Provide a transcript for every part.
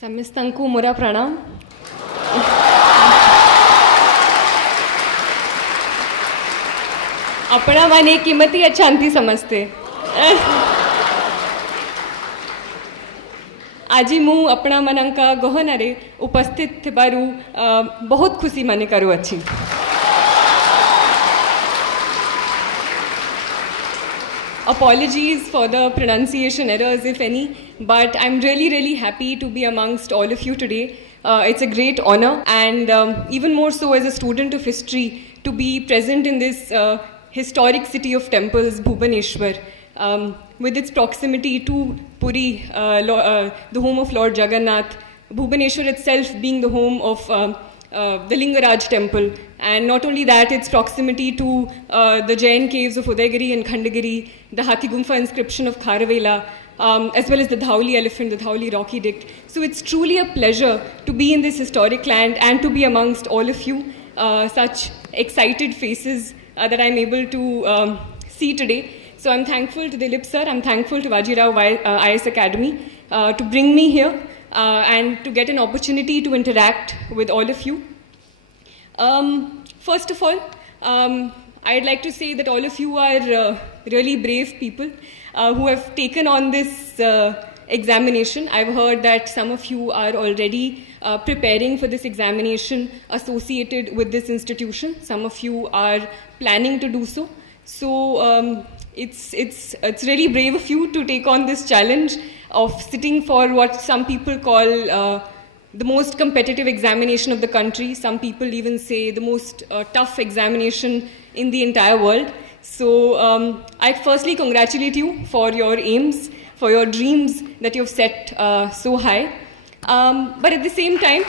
Samistanku mora pranam. अपना माने कीमती अच्छांती समझते आज मु अपना मनंका गहनारे उपस्थित थिबारु बहुत खुशी माने करू अच्छी Apologies for the pronunciation errors, if any, but I'm really happy to be amongst all of you today. It's a great honor, and even more so as a student of history, to be present in this historic city of temples, Bhubaneswar, with its proximity to Puri, the home of Lord Jagannath, Bhubaneswar itself being the home of the Lingaraj temple, and not only that, its proximity to the Jain caves of Udaygiri and Khandagiri, the Hathi Gumfa inscription of Kharavela, as well as the Dhauli elephant, the Dhauli rocky dict. So it's truly a pleasure to be in this historic land and to be amongst all of you, such excited faces that I'm able to see today. So I'm thankful to Dilip sir, I'm thankful to Vajirao IS Academy to bring me here and to get an opportunity to interact with all of you. First of all, I'd like to say that all of you are really brave people who have taken on this examination. I've heard that some of you are already preparing for this examination associated with this institution. Some of you are planning to do so. So it's really brave of you to take on this challenge of sitting for what some people call the most competitive examination of the country. Some people even say the most tough examination in the entire world. So I firstly congratulate you for your aims, for your dreams that you've set so high. But at the same time,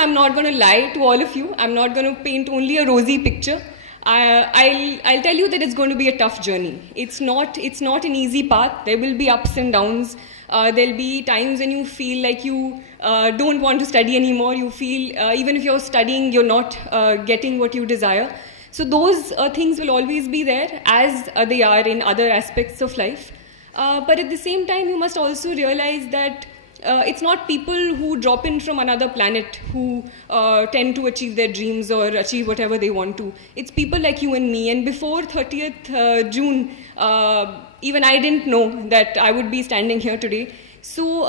I'm not going to lie to all of you. I'm not going to paint only a rosy picture. I'll tell you that it's going to be a tough journey. It's not an easy path. There will be ups and downs. There'll be times when you feel like you don't want to study anymore. You feel even if you're studying, you're not getting what you desire. So those things will always be there, as they are in other aspects of life. But at the same time, you must also realize that it's not people who drop in from another planet who tend to achieve their dreams or achieve whatever they want to. It's people like you and me. And before 30th June, even I didn't know that I would be standing here today. So,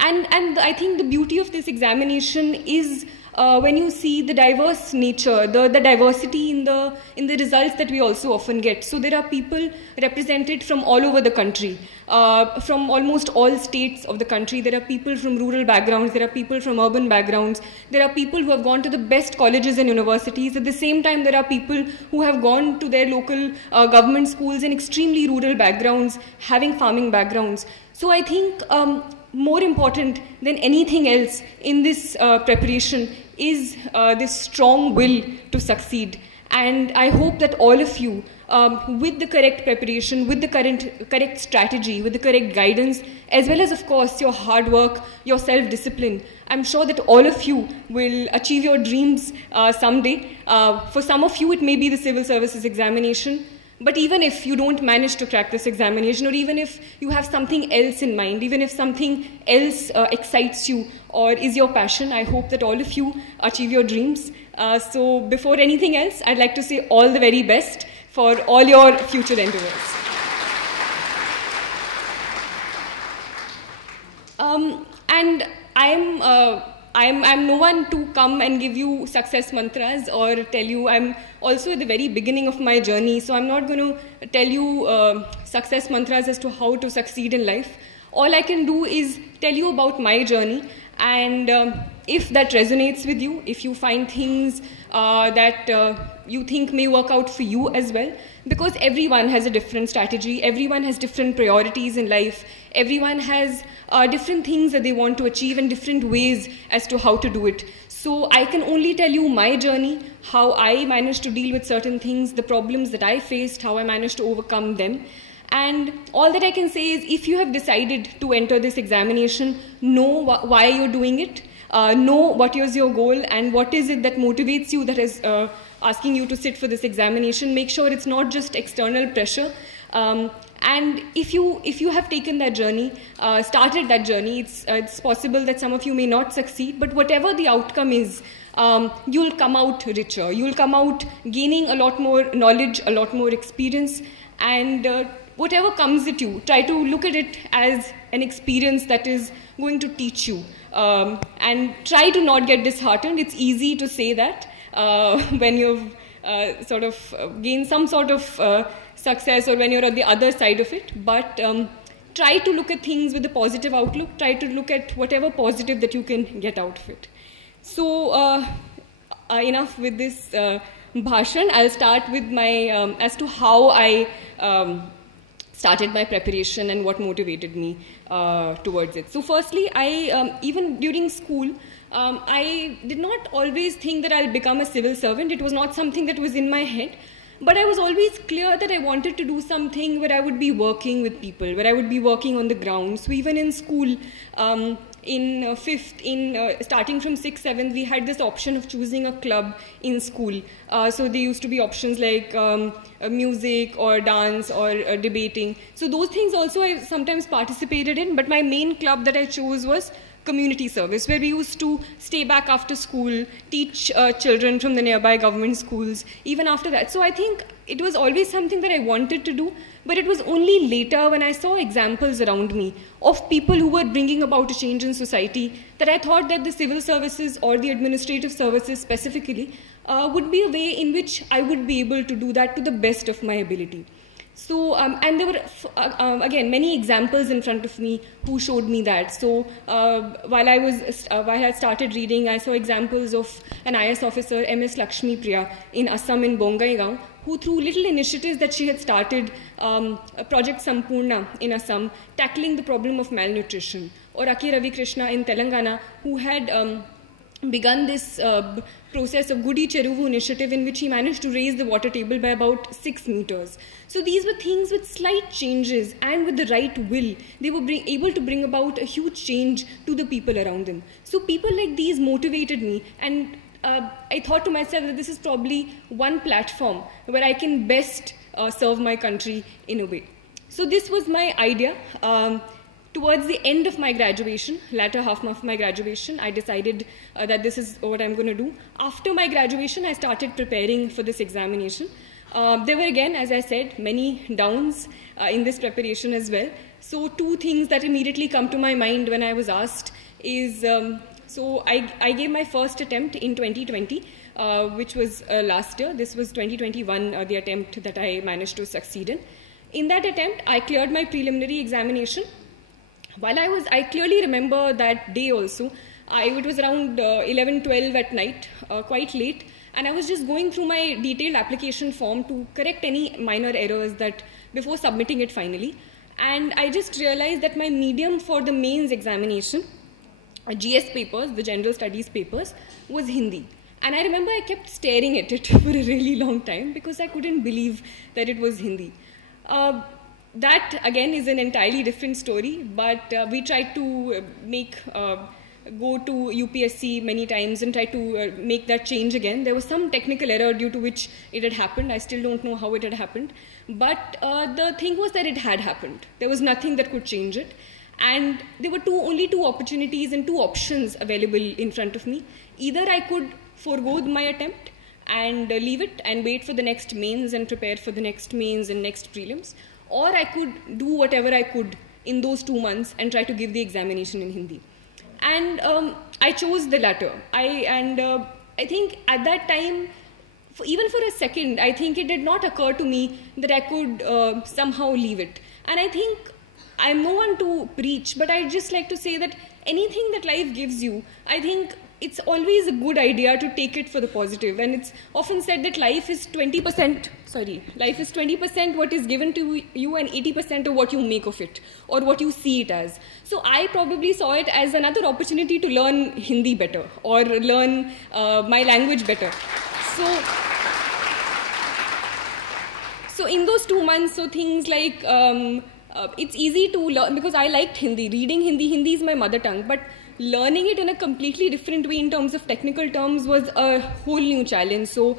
and I think the beauty of this examination is when you see the diverse nature, the diversity in the results that we also often get. So there are people represented from all over the country, from almost all states of the country. There are people from rural backgrounds, there are people from urban backgrounds, there are people who have gone to the best colleges and universities. At the same time, there are people who have gone to their local government schools in extremely rural backgrounds, having farming backgrounds. So I think more important than anything else in this preparation is this strong will to succeed. And I hope that all of you, with the correct preparation, with the correct strategy, with the correct guidance, as well as, of course, your hard work, your self-discipline, I'm sure that all of you will achieve your dreams someday. For some of you, it may be the civil services examination. But even if you don't manage to crack this examination, or even if you have something else in mind, even if something else excites you or is your passion, I hope that all of you achieve your dreams. So before anything else, I'd like to say all the very best for all your future endeavors. And I'm no one to come and give you success mantras or tell you. I'm also at the very beginning of my journey, so I'm not going to tell you success mantras as to how to succeed in life. All I can do is tell you about my journey, and if that resonates with you, if you find things that you think may work out for you as well, because everyone has a different strategy, everyone has different priorities in life, everyone has different things that they want to achieve and different ways as to how to do it. So I can only tell you my journey, how I managed to deal with certain things, the problems that I faced, how I managed to overcome them. And all that I can say is, if you have decided to enter this examination, know why you're doing it, know what is your goal and what is it that motivates you, that is asking you to sit for this examination. Make sure it's not just external pressure. And if you have taken that journey, started that journey, it's possible that some of you may not succeed, but whatever the outcome is, you'll come out richer. You'll come out gaining a lot more knowledge, a lot more experience, and whatever comes at you, try to look at it as an experience that is going to teach you. And try to not get disheartened. It's easy to say that when you've sort of gained some sort of success, or when you're on the other side of it. But try to look at things with a positive outlook. Try to look at whatever positive that you can get out of it. So enough with this bhashan. I'll start with my as to how I started my preparation and what motivated me towards it. So firstly, I even during school, I did not always think that I'll become a civil servant. It was not something that was in my head. But I was always clear that I wanted to do something where I would be working with people, where I would be working on the ground. So even in school, in starting from 6th, 7th, we had this option of choosing a club in school. So there used to be options like music or dance or debating. So those things also I sometimes participated in, but my main club that I chose was community service, where we used to stay back after school, teach children from the nearby government schools, even after that. So I think it was always something that I wanted to do, but it was only later when I saw examples around me of people who were bringing about a change in society that I thought that the civil services or the administrative services specifically would be a way in which I would be able to do that to the best of my ability. So, and there were, again, many examples in front of me who showed me that. So, while I had started reading, I saw examples of an IS officer, MS Lakshmi Priya, in Assam in Bongaigaon, who through little initiatives that she had started, Project Sampurna in Assam, tackling the problem of malnutrition. Or Aki Ravi Krishna in Telangana, who had begun this process of Gudi Cheruvu initiative, in which he managed to raise the water table by about 6 meters. So these were things with slight changes, and with the right will, they were able to bring about a huge change to the people around them. So people like these motivated me, and I thought to myself that this is probably one platform where I can best serve my country in a way. So this was my idea. Towards the end of my graduation, latter half of my graduation, I decided that this is what I'm going to do. After my graduation, I started preparing for this examination. There were, again, as I said, many downs in this preparation as well. So 2 things that immediately come to my mind when I was asked is, so I gave my first attempt in 2020, which was last year. This was 2021, the attempt that I managed to succeed in. In that attempt, I cleared my preliminary examination. While I clearly remember that day also, it was around 11, 12 at night, quite late, and I was just going through my detailed application form to correct any minor errors that before submitting it finally. And I just realized that my medium for the mains examination, GS papers, the general studies papers, was Hindi. And I remember I kept staring at it for a really long time because I couldn't believe that it was Hindi. That, again, is an entirely different story, but we tried to go to UPSC many times and try to make that change again. There was some technical error due to which it had happened. I still don't know how it had happened. But the thing was that it had happened. There was nothing that could change it. And there were only 2 opportunities and 2 options available in front of me. Either I could forego my attempt and leave it and wait for the next mains and prepare for the next mains and next prelims, or I could do whatever I could in those 2 months and try to give the examination in Hindi. And I chose the latter. I think at that time, even for a second, I think it did not occur to me that I could somehow leave it. And I think I'm no one to preach, but I'd just like to say that anything that life gives you, I think it's always a good idea to take it for the positive. And it's often said that life is 20% what is given to you and 80% of what you make of it or what you see it as. So I probably saw it as another opportunity to learn Hindi better or learn my language better. So in those 2 months, so things like, it's easy to learn because I liked Hindi. Reading Hindi is my mother tongue, but learning it in a completely different way in terms of technical terms was a whole new challenge. So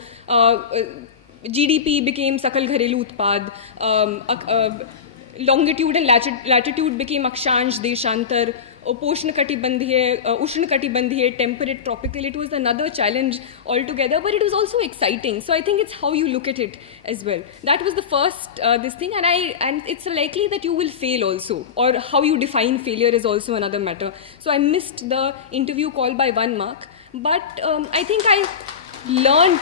GDP became Sakal Gharelu Utpad. longitude and latitude became Akshansh, Deshantar, Ushnakatibandhiya, temperate, tropical. It was another challenge altogether, but it was also exciting. So I think it's how you look at it as well. That was the first this thing, and it's likely that you will fail also, or how you define failure is also another matter. So I missed the interview call by 1 mark, but I think I learned.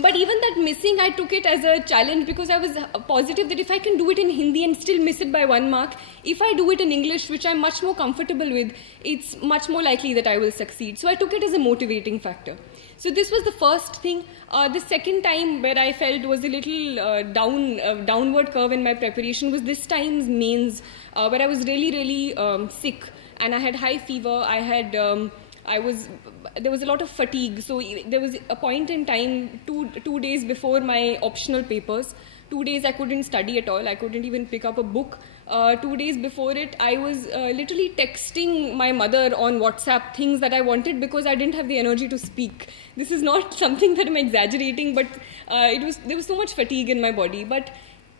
But even that missing, I took it as a challenge, because I was positive that if I can do it in Hindi and still miss it by 1 mark, if I do it in English, which I'm much more comfortable with, it's much more likely that I will succeed. So I took it as a motivating factor. So this was the first thing. The second time where I felt was a little downward curve in my preparation was this time's mains, where I was really sick, and I had high fever. There was a lot of fatigue. So there was a point in time, two days before my optional papers, 2 days I couldn't study at all. I couldn't even pick up a book. 2 days before it, I was literally texting my mother on WhatsApp things that I wanted, because I didn't have the energy to speak. This is not something that I'm exaggerating, but there was so much fatigue in my body. But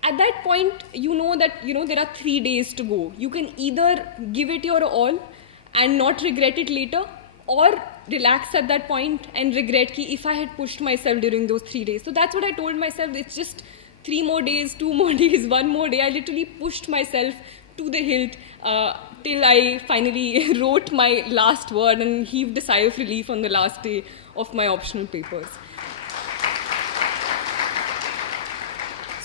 at that point, you know that there are 3 days to go. You can either give it your all and not regret it later, or relax at that point and regret ki if I had pushed myself during those 3 days. So that's what I told myself. It's just 3 more days, 2 more days, 1 more day. I literally pushed myself to the hilt till I finally wrote my last word and heaved a sigh of relief on the last day of my optional papers.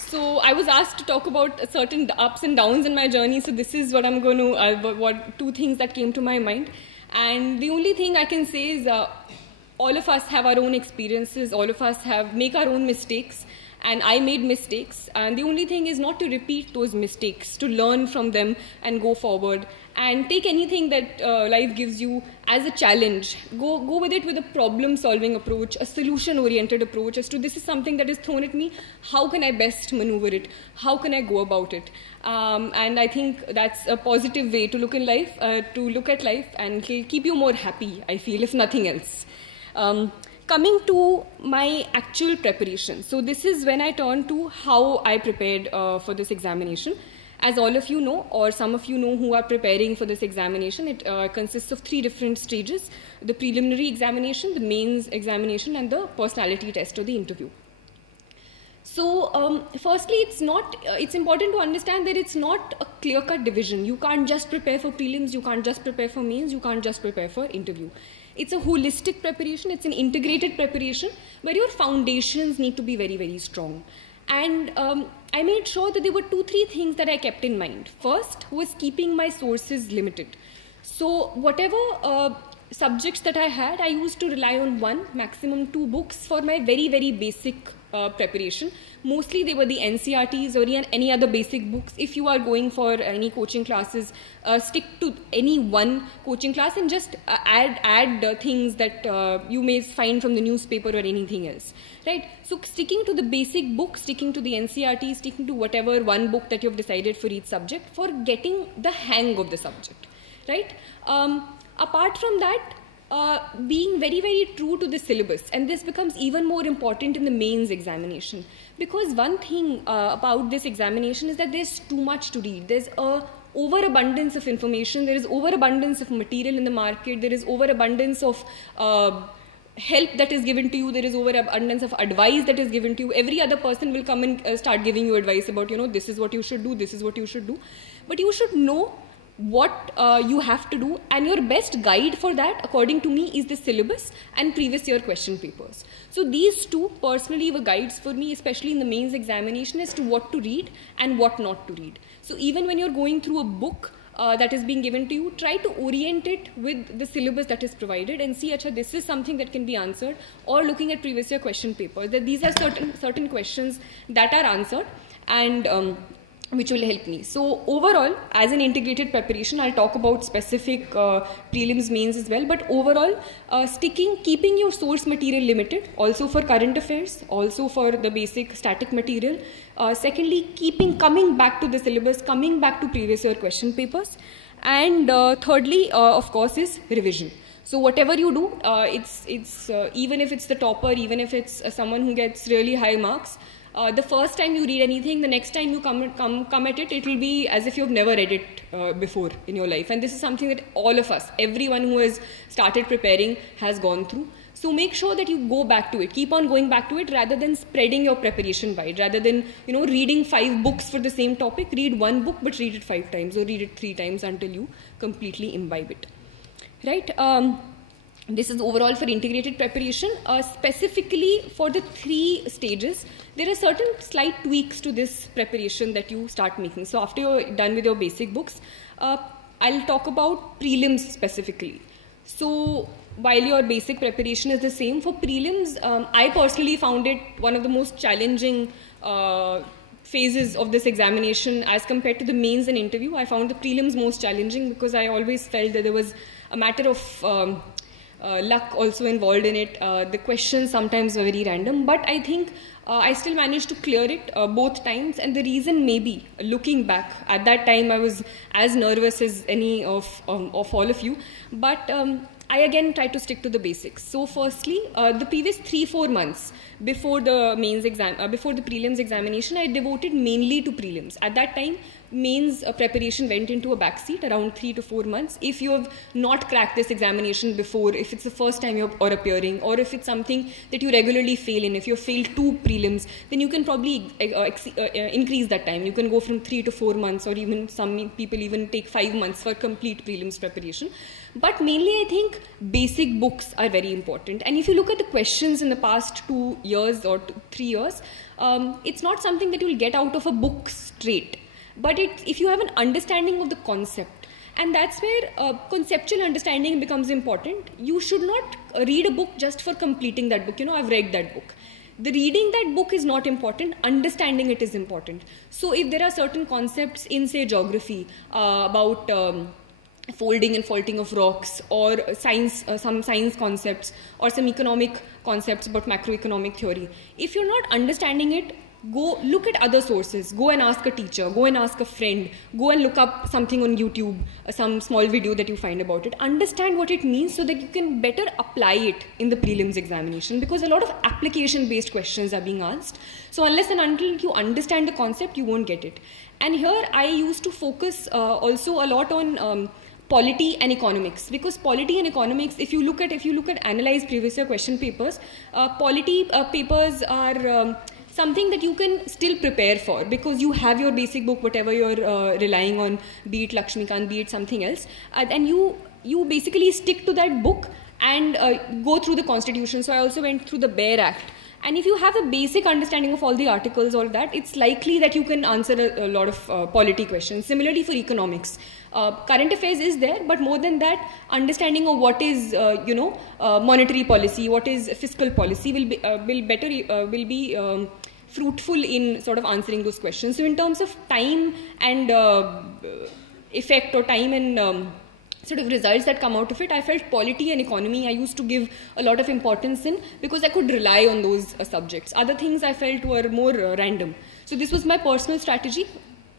So I was asked to talk about certain ups and downs in my journey. So this is what I'm going to, 2 things that came to my mind. And the only thing I can say is all of us have our own experiences, all of us make our own mistakes, and I made mistakes. And the only thing is not to repeat those mistakes, to learn from them and go forward. And take anything that life gives you as a challenge. Go with it with a problem-solving approach, a solution-oriented approach as to this is something that is thrown at me. How can I best maneuver it? How can I go about it? And I think that's a positive way to look at life, and keep you more happy, I feel, if nothing else. Coming to my actual preparation. So this is when I turn to how I prepared for this examination. As all of you know, or some of you know who are preparing for this examination, it consists of 3 different stages: the preliminary examination, the mains examination, and the personality test or the interview. So firstly, it's important to understand that it's not a clear-cut division. You can't just prepare for prelims, you can't just prepare for mains, you can't just prepare for interview. It's a holistic preparation, it's an integrated preparation where your foundations need to be very, very strong. And I made sure that there were 2-3 things that I kept in mind. First was keeping my sources limited. So whatever subjects that I had, I used to rely on 1, maximum 2 books for my very, very basic preparation. Mostly they were the NCERTs or any other basic books. If you are going for any coaching classes, stick to any one coaching class and just add things that you may find from the newspaper or anything else, right? So sticking to the basic book, sticking to the NCERT, sticking to whatever one book that you've decided for each subject for getting the hang of the subject, right? Apart from that, being very, very true to the syllabus, and this becomes even more important in the mains examination, because one thing about this examination is that there's too much to read. There's a overabundance of information, there is overabundance of material in the market, there is overabundance of help that is given to you, there is overabundance of advice that is given to you. Every other person will come and start giving you advice about, this is what you should do, this is what you should do. But you should know what you have to do, and your best guide for that, according to me, is the syllabus and previous year question papers. So these 2 personally were guides for me, especially in the mains examination, as to what to read and what not to read. So even when you're going through a book that is being given to you, try to orient it with the syllabus that is provided and see, this is something that can be answered, or looking at previous year question papers, that these are certain questions that are answered, and which will help me. So overall, as an integrated preparation, I'll talk about specific prelims, mains as well, but overall, keeping your source material limited, also for current affairs, also for the basic static material. Secondly, coming back to the syllabus, coming back to previous year question papers. And thirdly, of course, is revision. So whatever you do, even if it's the topper, even if it's someone who gets really high marks, The first time you read anything, the next time you come at it, it will be as if you've never read it before in your life. And this is something that all of us, everyone who has started preparing, has gone through. So make sure that you go back to it. Keep on going back to it rather than spreading your preparation wide. Rather than, reading 5 books for the same topic, read one book but read it 5 times or read it 3 times until you completely imbibe it. Right? This is overall for integrated preparation. Specifically for the 3 stages, there are certain slight tweaks to this preparation that you start making. So after you're done with your basic books, I'll talk about prelims specifically. So while your basic preparation is the same, for prelims, I personally found it one of the most challenging phases of this examination as compared to the mains and interview. I found the prelims most challenging because I always felt that there was a matter of luck also involved in it. The questions sometimes were very random, but I think I still managed to clear it both times. And the reason maybe, looking back, at that time I was as nervous as any of all of you, but I again tried to stick to the basics. So firstly, the previous 3-4 months before the mains exam, before the prelims examination, I devoted mainly to prelims. At that time, mains preparation went into a backseat around 3 to 4 months. If you have not cracked this examination before, if it's the first time you're appearing, or if it's something that you regularly fail in, if you've failed 2 prelims, then you can probably increase that time. You can go from 3 to 4 months, or even some people even take 5 months for complete prelims preparation. But mainly I think basic books are very important. And if you look at the questions in the past 2 years or 3 years, it's not something that you'll get out of a book straight. But if you have an understanding of the concept, and that's where conceptual understanding becomes important. You should not read a book just for completing that book. I've read that book. The reading that book is not important, understanding it is important. So if there are certain concepts in, say, geography about folding and faulting of rocks, or science, some science concepts, or some economic concepts about macroeconomic theory, if you're not understanding it, go look at other sources. Go and ask a teacher, go and ask a friend, go and look up something on YouTube, some small video that you find about it. Understand what it means so that you can better apply it in the prelims examination, because a lot of application based questions are being asked. So unless and until you understand the concept, you won't get it. And here I used to focus also a lot on polity and economics, because polity and economics, if you look at analyzed previous year question papers, polity papers are something that you can still prepare for, because you have your basic book, whatever you're relying on, be it Lakshmikant, be it something else, and you basically stick to that book and go through the constitution. So I also went through the BEAR Act. And if you have a basic understanding of all the articles, all that, it's likely that you can answer a lot of polity questions. Similarly for economics, current affairs is there, but more than that, understanding of what is monetary policy, what is fiscal policy will be fruitful in sort of answering those questions. So in terms of time and effect, or time and sort of results that come out of it, I felt polity and economy I used to give a lot of importance in, because I could rely on those subjects. Other things I felt were more random. So this was my personal strategy.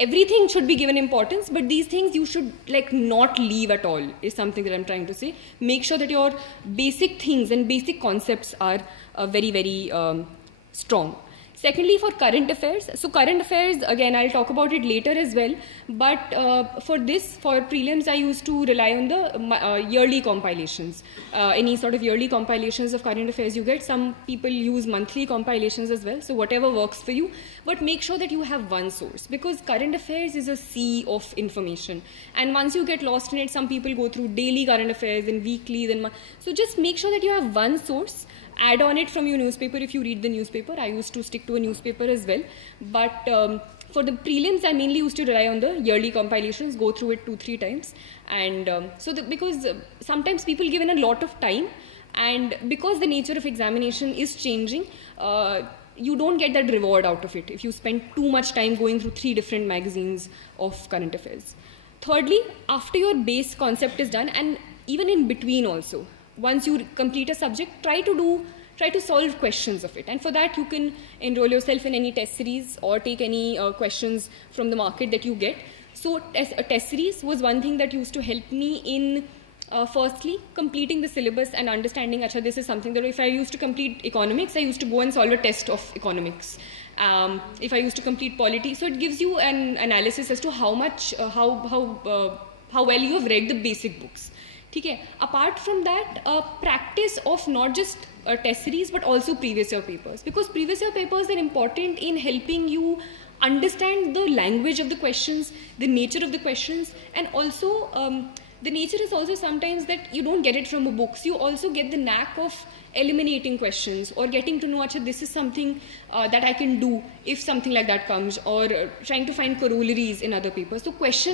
Everything should be given importance, but these things you should not leave at all, is something that I'm trying to say. Make sure that your basic things and basic concepts are very, very strong. Secondly, for current affairs, so current affairs, again, I'll talk about it later as well, but for prelims, I used to rely on the yearly compilations. Any sort of yearly compilations of current affairs you get. Some people use monthly compilations as well, so whatever works for you, but make sure that you have one source, because current affairs is a sea of information, and once you get lost in it, some people go through daily current affairs and weekly, so just make sure that you have one source. Add on it from your newspaper if you read the newspaper. I used to stick to a newspaper as well. But for the prelims, I mainly used to rely on the yearly compilations, go through it 2-3 times. And because sometimes people give in a lot of time, and because the nature of examination is changing, you don't get that reward out of it if you spend too much time going through 3 different magazines of current affairs. Thirdly, after your base concept is done, and even in between also, once you complete a subject, try to solve questions of it. And for that, you can enroll yourself in any test series or take any questions from the market that you get. So a test series was one thing that used to help me in firstly completing the syllabus and understanding, this is something that if I used to complete economics, I used to go and solve a test of economics. if I used to complete polity. So it gives you an analysis as to how much, how well you have read the basic books. Okay. Apart from that, practice of not just test series but also previous year papers, because previous year papers are important in helping you understand the language of the questions, the nature of the questions, and also the nature is also sometimes that you don't get it from a book. So you also get the knack of eliminating questions or getting to know, Acha, this is something that I can do if something like that comes, or trying to find corollaries in other papers. So previous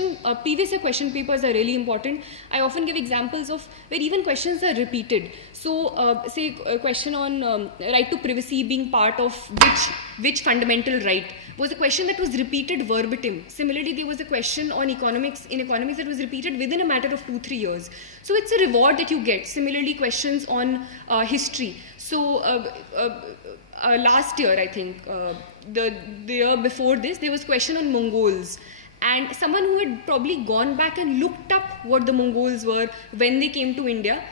year question papers are really important. I often give examples of where even questions are repeated. So say a question on right to privacy being part of which fundamental right was a question that was repeated verbatim. Similarly, there was a question on economics that was repeated within a matter of 2-3 years. So it's a reward that you get. Similarly, questions on history. So last year, I think, the year before this, there was a question on Mongols. And someone who had probably gone back and looked up what the Mongols were when they came to India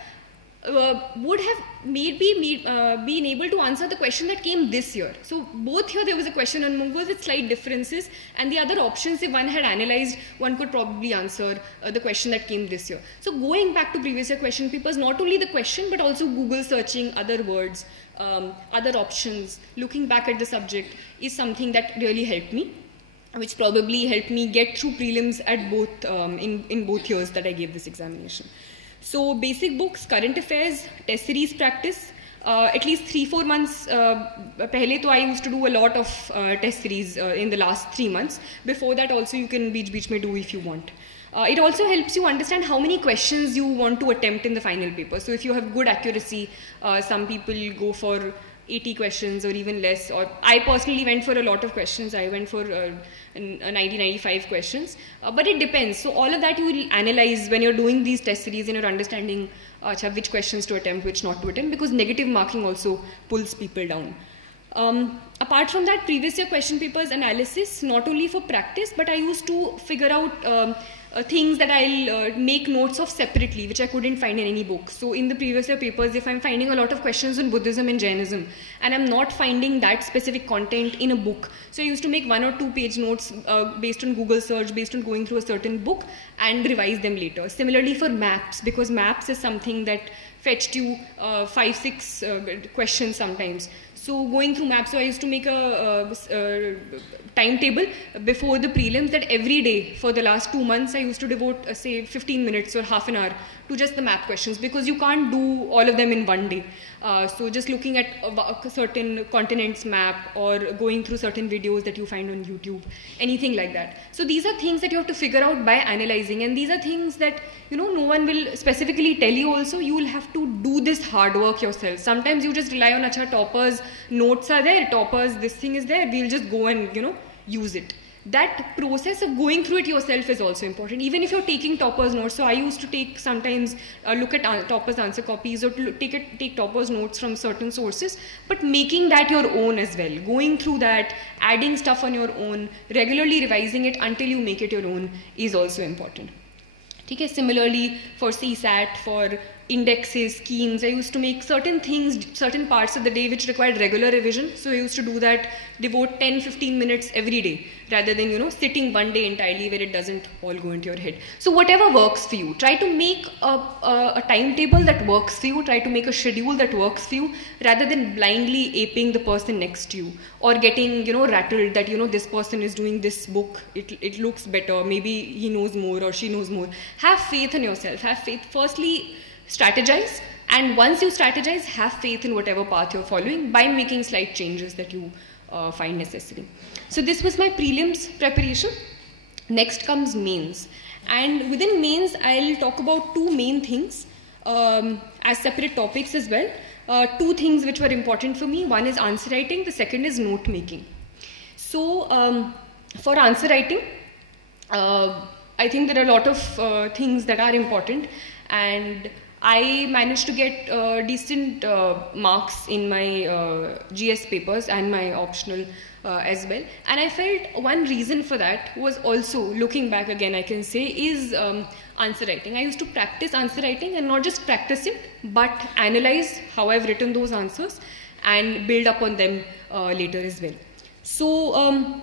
would have maybe been able to answer the question that came this year. So both here there was a question on Mongols with slight differences, and the other options, if one had analyzed, one could probably answer the question that came this year. So going back to previous year question papers, not only the question but also Google searching other words, other options, looking back at the subject is something that really helped me, which probably helped me get through prelims at both in both years that I gave this examination. So basic books, current affairs, test series practice, at least 3-4 months pehle to I used to do a lot of test series in the last 3 months. Before that also you can beech mein do if you want. It also helps you understand how many questions you want to attempt in the final paper. So if you have good accuracy, some people go for 80 questions or even less, or I personally went for a lot of questions. I went for 90-95 questions, but it depends. So all of that you will analyze when you're doing these test series and you're understanding which questions to attempt, which not to attempt, because negative marking also pulls people down. Apart from that, previous year question papers analysis, not only for practice, but I used to figure out things that I'll make notes of separately, which I couldn't find in any book. So in the previous year papers, if I'm finding a lot of questions on Buddhism and Jainism, and I'm not finding that specific content in a book, so I used to make 1 or 2 page notes based on Google search, based on going through a certain book, and revise them later. Similarly for maps, because maps is something that fetched you 5-6 questions sometimes. So going through maps, so I used to make a timetable before the prelims that every day for the last 2 months I used to devote say 15 minutes or half an hour to just the map questions, because you can't do all of them in one day. So just looking at a certain continent's map or going through certain videos that you find on YouTube, anything like that. So these are things that you have to figure out by analyzing, and these are things that no one will specifically tell you also. You will have to do this hard work yourself. Sometimes you just rely on acha toppers, notes are there, toppers, this thing is there, we'll just go and use it. That process of going through it yourself is also important, even if you're taking toppers notes. So I used to take sometimes look at toppers answer copies or take toppers notes from certain sources, but making that your own as well, going through that, adding stuff on your own, regularly revising it until you make it your own is also important. Okay, similarly for CSAT, for indexes, schemes, I used to make certain things, certain parts of the day which required regular revision. So I used to do that, devote 10-15 minutes every day, rather than, sitting one day entirely where it doesn't all go into your head. So whatever works for you, try to make a timetable that works for you, try to make a schedule that works for you, rather than blindly aping the person next to you, or getting, rattled that, this person is doing this book, it looks better, maybe he knows more or she knows more. Have faith in yourself, have faith. Firstly, strategize, and once you strategize, have faith in whatever path you're following by making slight changes that you find necessary. So this was my prelims preparation. Next comes mains, and within mains I'll talk about 2 main things as separate topics as well. 2 things which were important for me. One is answer writing, the second is note making. So for answer writing, I think there are a lot of things that are important, and I managed to get decent marks in my GS papers and my optional as well. And I felt one reason for that was also, looking back again I can say, is answer writing. I used to practice answer writing, and not just practice it, but analyze how I've written those answers and build up on them later as well. So,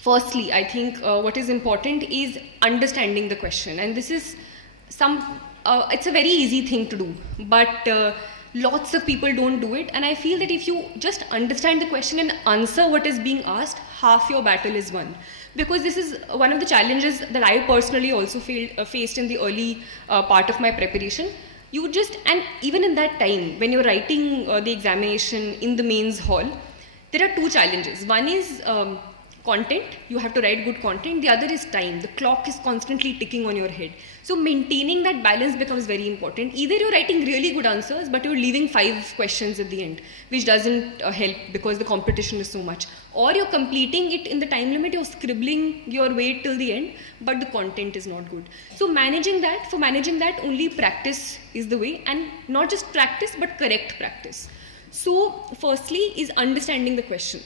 firstly, I think what is important is understanding the question, and this is it's a very easy thing to do, but lots of people don't do it, and I feel that if you just understand the question and answer what is being asked, half your battle is won. Because this is one of the challenges that I personally also faced in the early part of my preparation. And even in that time, when you're writing the examination in the mains hall, there are two challenges. One is content, you have to write good content. The other is time. The clock is constantly ticking on your head. So maintaining that balance becomes very important. Either you're writing really good answers, but you're leaving 5 questions at the end, which doesn't help because the competition is so much. Or you're completing it in the time limit, you're scribbling your way till the end, but the content is not good. So for managing that, only practice is the way, and not just practice, but correct practice. So firstly is understanding the question.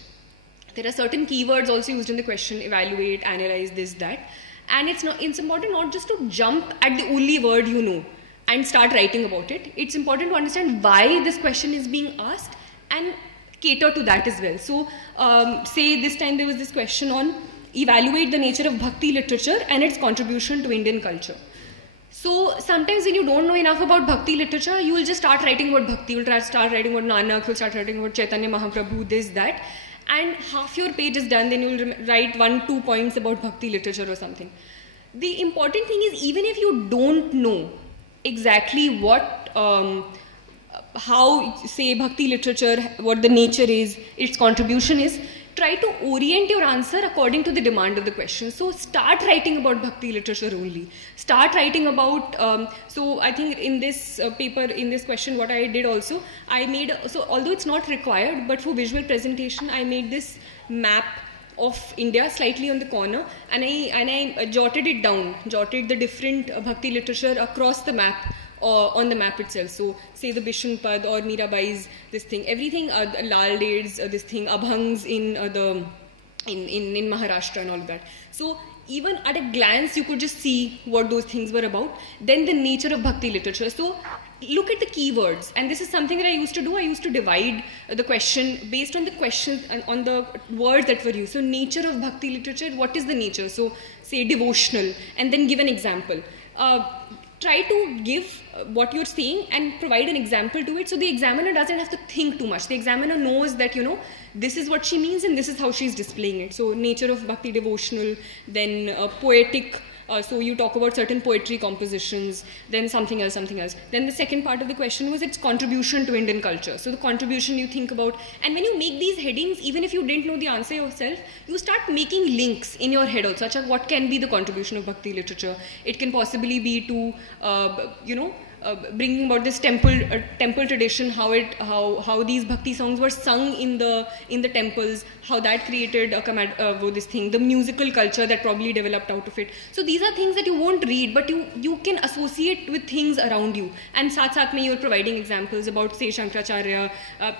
There are certain keywords also used in the question: evaluate, analyze, this, that. And it's important not just to jump at the only word you know and start writing about it. It's important to understand why this question is being asked and cater to that as well. So say this time there was this question on evaluate the nature of Bhakti literature and its contribution to Indian culture. So sometimes when you don't know enough about Bhakti literature, you will just start writing about Bhakti, you will start writing about Nanak, you will start writing about Chaitanya Mahaprabhu, this, that. And half your page is done, then you will write 1-2 points about Bhakti literature or something. The important thing is, even if you don't know exactly what, how, say, Bhakti literature, what the nature is, its contribution is, try to orient your answer according to the demand of the question. So start writing about Bhakti literature only. Start writing about, so I think in this paper, in this question, what I did also, I made, so although it's not required, but for visual presentation, I made this map of India slightly on the corner, and I jotted it down, jotted the different Bhakti literature across the map. On the map itself. So say the Bishan Pad or Mirabai's this thing, everything, Lal Ded's this thing, Abhangs in in Maharashtra and all of that. So even at a glance you could just see what those things were about. Then the nature of Bhakti literature. So look at the keywords, and this is something that I used to do. I used to divide the question based on the questions and on the words that were used. So nature of Bhakti literature, what is the nature? So say devotional, and then give an example. Try to give what you're saying and provide an example to it, so the examiner doesn't have to think too much. The examiner knows that, you know, this is what she means and this is how she's displaying it. So nature of Bhakti devotional, then poetic, so you talk about certain poetry compositions, then something else. Then the second part of the question was its contribution to Indian culture. So the contribution you think about, and when you make these headings, even if you didn't know the answer yourself, you start making links in your head also, such as what can be the contribution of Bhakti literature. It can possibly be to, bringing about this temple tradition, how these Bhakti songs were sung in the temples, how that created this thing, the musical culture that probably developed out of it. So these are things that you won't read, but you can associate with things around you. And sath mein you're providing examples about, say, Shankaracharya,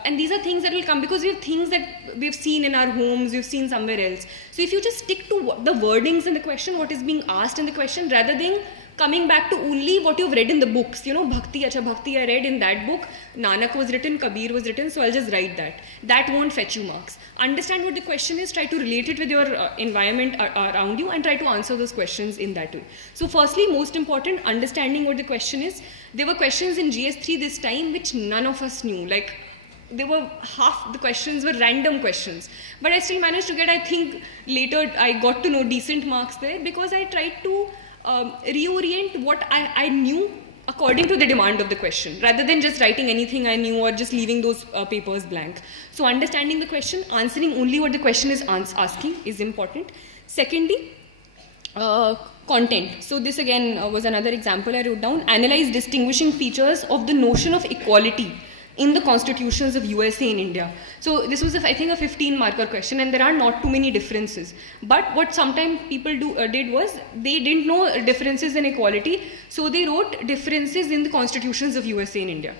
and these are things that will come because we have things that we've seen in our homes, we've seen somewhere else. So if you just stick to the wordings in the question, what is being asked in the question, rather than coming back to only what you've read in the books, you know, Bhakti I read in that book, Nanak was written, Kabir was written, so I'll just write that. That won't fetch you marks. Understand what the question is, try to relate it with your environment around you, and try to answer those questions in that way. So firstly, most important, understanding what the question is. There were questions in GS3 this time which none of us knew, like there were half the questions were random questions, but I still managed to get, I think later I got to know decent marks there, because I tried to reorient what I knew according to the demand of the question, rather than just writing anything I knew or just leaving those papers blank. So understanding the question, answering only what the question is asking is important. Secondly, content. So this again was another example I wrote down. Analyze distinguishing features of the notion of equality in the constitutions of USA and India. So this was, I think, a 15-marker question, and there are not too many differences. But what sometimes people did was, they didn't know differences in equality, so they wrote differences in the constitutions of USA and India.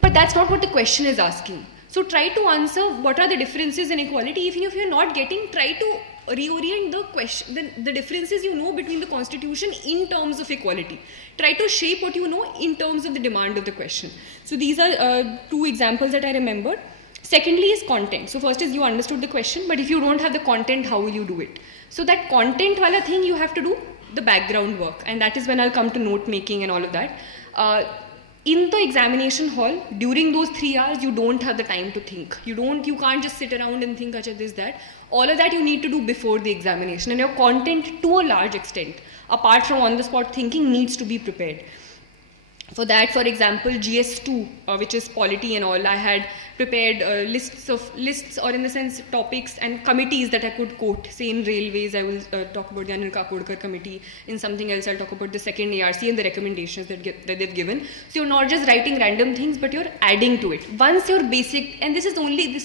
But that's not what the question is asking. So try to answer what are the differences in equality. Even if you're not getting, try to reorient the question, the differences you know between the constitution in terms of equality. Try to shape what you know in terms of the demand of the question. So these are 2 examples that I remember. Secondly is content. So first is you understood the question, but if you don't have the content, how will you do it? So that content wala thing, you have to do the background work, and that is when I'll come to note making and all of that. In the examination hall, during those 3 hours, you don't have the time to think. You can't just sit around and think, acha, this, that. All of that you need to do before the examination, and your content, to a large extent, apart from on-the-spot thinking, needs to be prepared. For that, for example, GS2, which is polity and all, I had prepared lists, or in the sense topics and committees that I could quote. Say in railways, I will talk about the Anil Kakodkar committee. In something else, I'll talk about the second ARC and the recommendations that they've given. So you're not just writing random things, but you're adding to it. Once your basic, and this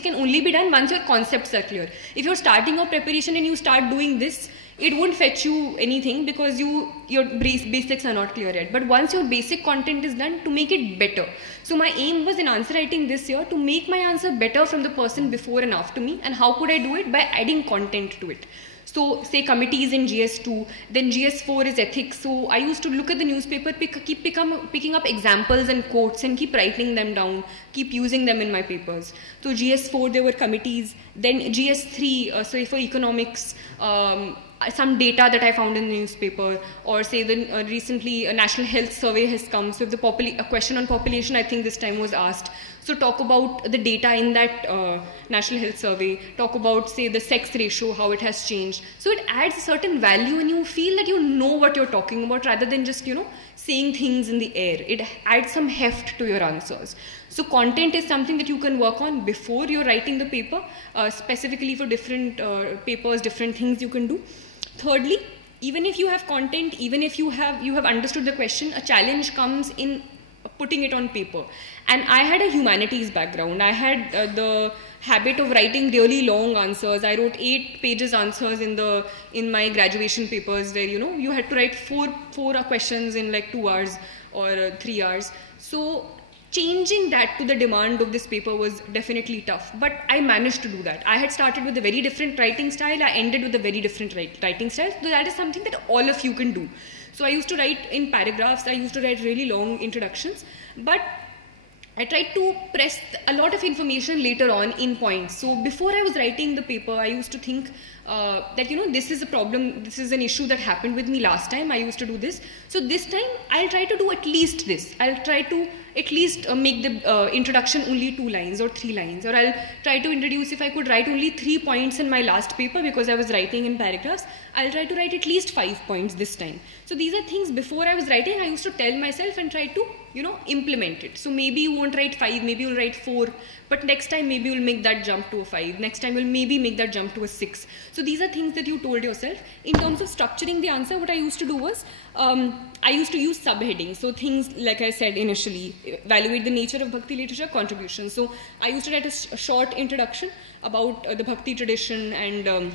can only be done once your concepts are clear. If you're starting your preparation and you start doing this, it won't fetch you anything because your basics are not clear yet. But once your basic content is done, to make it better. So my aim was in answer writing this year to make my answer better from the person before and after me. And how could I do it? By adding content to it. So say committees in GS2, then GS4 is ethics. So I used to look at the newspaper, keep picking up examples and quotes and keep writing them down, keep using them in my papers. So GS4, there were committees. Then GS3, so for economics, some data that I found in the newspaper, or say recently a national health survey has come. So if a question on population, I think this time was asked. So talk about the data in that national health survey, talk about say the sex ratio, how it has changed. So it adds a certain value and you feel that you know what you're talking about rather than just, saying things in the air. It adds some heft to your answers. So content is something that you can work on before you're writing the paper, specifically for different papers, different things you can do. Thirdly, even if you have content, even if you have understood the question, a challenge comes in putting it on paper. And I had a humanities background. I had the habit of writing really long answers. I wrote 8 pages answers in my graduation papers where, you had to write four questions in like 2 hours or 3 hours. So changing that to the demand of this paper was definitely tough, but I managed to do that. I had started with a very different writing style. I ended with a very different writing style. So that is something that all of you can do. So I used to write in paragraphs. I used to write really long introductions, but I tried to press a lot of information later on in points. So before I was writing the paper, I used to think that, this is a problem, this is an issue that happened with me last time. I used to do this. So this time, I'll try to do at least this. I'll try to at least make the introduction only 2 lines or 3 lines. Or I'll try to introduce, if I could write only 3 points in my last paper because I was writing in paragraphs, I'll try to write at least 5 points this time. So these are things before I was writing, I used to tell myself and try to, implement it. So maybe you won't write 5, maybe you'll write 4, but next time maybe you'll make that jump to a 5. Next time you'll maybe make that jump to a 6. So these are things that you told yourself. In terms of structuring the answer, what I used to do was, I used to use subheadings. So things, like I said initially, evaluate the nature of Bhakti literature, contributions. So I used to write a short introduction about the Bhakti tradition and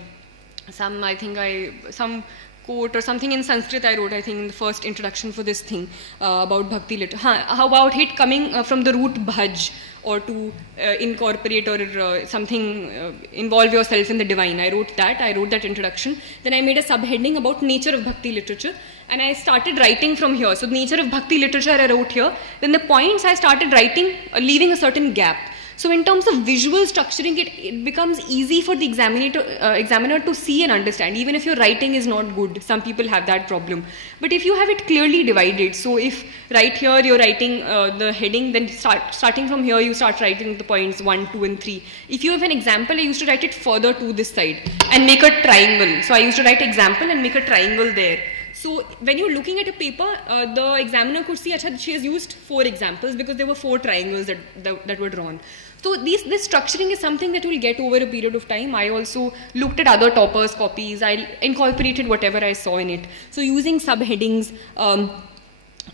some quote or something in Sanskrit I wrote, I think, in the first introduction for this thing about Bhakti literature. How about it coming from the root bhaj, or to incorporate or something, involve yourself in the divine. I wrote that introduction. Then I made a subheading about nature of Bhakti literature. And I started writing from here. So the nature of Bhakti literature I wrote here. Then the points I started writing, leaving a certain gap. So in terms of visual structuring, it becomes easy for the examiner to see and understand, even if your writing is not good. Some people have that problem. But if you have it clearly divided, so if right here you're writing the heading, then starting from here you start writing the points 1, 2 and 3. If you have an example, I used to write it further to this side and make a triangle. So I used to write example and make a triangle there. So when you're looking at a paper, the examiner could see, she has used 4 examples because there were 4 triangles that were drawn. So this structuring is something that you will get over a period of time. I also looked at other toppers' copies. I incorporated whatever I saw in it. So using subheadings,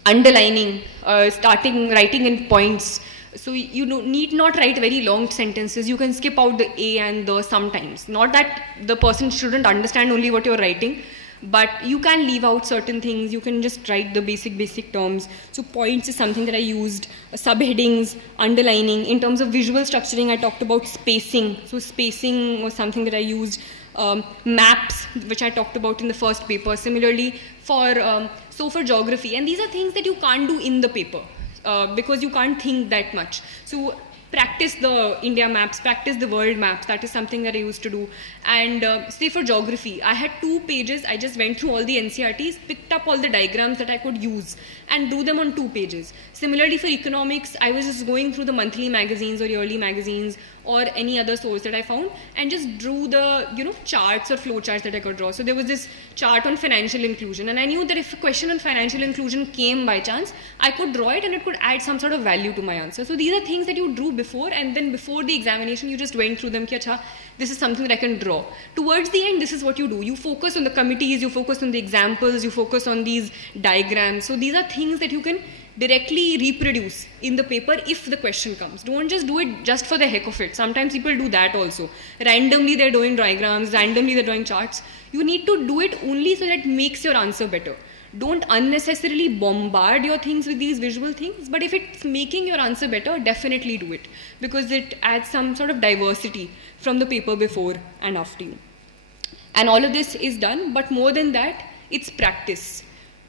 underlining, starting writing in points. So you need not write very long sentences. You can skip out the a and the sometimes. Not that the person shouldn't understand only what you're writing, but you can leave out certain things. You can just write the basic terms. So points is something that I used. Subheadings, underlining. In terms of visual structuring, I talked about spacing. So spacing was something that I used. Maps, which I talked about in the first paper. Similarly, for geography. And these are things that you can't do in the paper because you can't think that much. So practice the India maps, practice the world maps. That is something that I used to do. And say for geography, I had 2 pages. I just went through all the NCRTs, picked up all the diagrams that I could use and do them on 2 pages. Similarly for economics, I was just going through the monthly magazines or yearly magazines or any other source that I found and just drew the, you know, charts or flow charts that I could draw. So there was this chart on financial inclusion, and I knew that if a question on financial inclusion came by chance, I could draw it and it could add some sort of value to my answer. So these are things that you drew before, and then before the examination you just went through them, ki, acha, this is something that I can draw. Towards the end, this is what you do. You focus on the committees, you focus on the examples, you focus on these diagrams. So these are things that you can directly reproduce in the paper if the question comes. Don't just do it just for the heck of it. Sometimes people do that also. Randomly they're doing diagrams, randomly they're drawing charts. You need to do it only so that it makes your answer better. Don't unnecessarily bombard your things with these visual things, but if it's making your answer better, definitely do it, because it adds some sort of diversity from the paper before and after you. And all of this is done, but more than that, it's practice.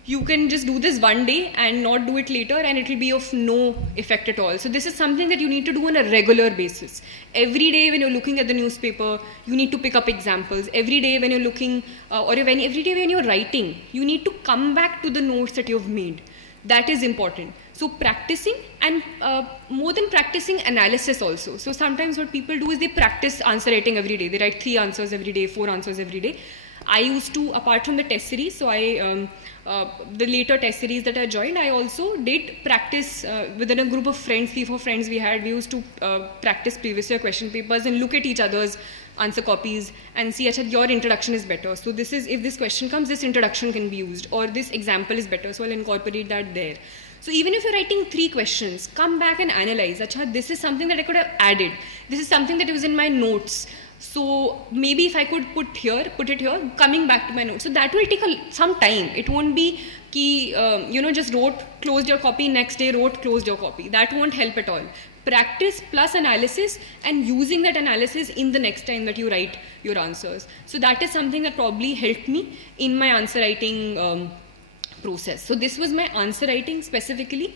You can just do this one day and not do it later, and it will be of no effect at all. So this is something that you need to do on a regular basis. Every day when you're looking at the newspaper, you need to pick up examples. Every day when you're looking, every day when you're writing, you need to come back to the notes that you've made. That is important. So practicing, and more than practicing, analysis also. So sometimes what people do is they practice answer writing every day. They write 3 answers every day, 4 answers every day. I used to, apart from the test series, so the later test series that I joined, I also did practice within a group of friends, 3-4 friends we had. We used to practice previous year question papers and look at each other's answer copies and see, acha, your introduction is better. So this is, if this question comes, this introduction can be used, or this example is better, so I'll incorporate that there. So even if you're writing 3 questions, come back and analyze, acha, this is something that I could have added. This is something that was in my notes. So maybe if I could put it here, coming back to my notes. So that will take some time. It won't be ki, just wrote, closed your copy, next day wrote, closed your copy. That won't help at all. Practice plus analysis, and using that analysis in the next time that you write your answers. So that is something that probably helped me in my answer writing process. So this was my answer writing specifically.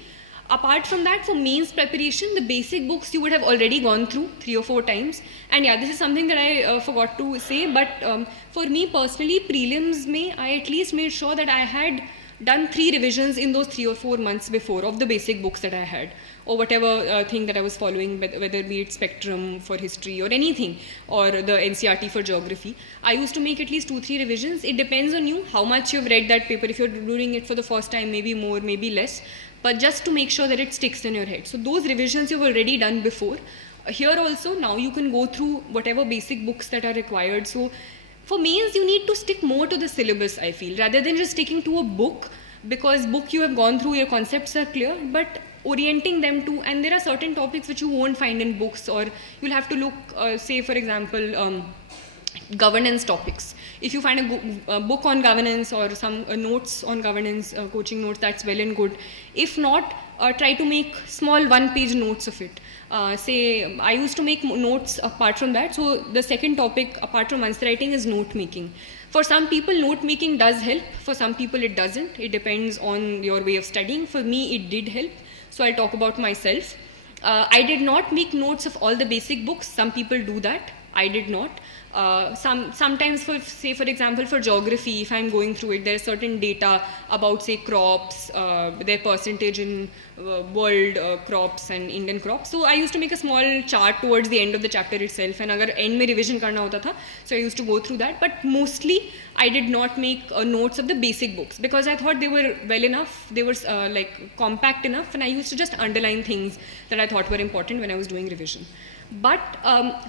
Apart from that, for mains preparation, the basic books you would have already gone through 3 or 4 times. And yeah, this is something that I forgot to say, but for me personally, prelims I at least made sure that I had done 3 revisions in those 3 or 4 months before of the basic books that I had, or whatever thing that I was following, whether be it Spectrum for history or anything, or the NCRT for geography. I used to make at least 2-3 revisions. It depends on you, how much you've read that paper. If you're doing it for the first time, maybe more, maybe less, but just to make sure that it sticks in your head. So those revisions you've already done before. Here also, now you can go through whatever basic books that are required. So for mains, you need to stick more to the syllabus, I feel, rather than just sticking to a book, because book you have gone through, your concepts are clear, but orienting them to, and there are certain topics which you won't find in books, or you'll have to look, say for example, governance topics. If you find a book on governance or some notes on governance, coaching notes, that's well and good. If not, try to make small 1-page notes of it. Say, I used to make notes apart from that. So the second topic apart from answer writing is note making. For some people, note making does help. For some people, it doesn't. It depends on your way of studying. For me, it did help. So I'll talk about myself. I did not make notes of all the basic books. Some people do that. I did not. Sometimes, for example, for geography, if I'm going through it, there's certain data about, say, crops, their percentage in world crops and Indian crops. So I used to make a small chart towards the end of the chapter itself, and agar end mein revision karna hota tha, so I used to go through that. But mostly, I did not make notes of the basic books, because I thought they were well enough, they were like compact enough, and I used to just underline things that I thought were important when I was doing revision. But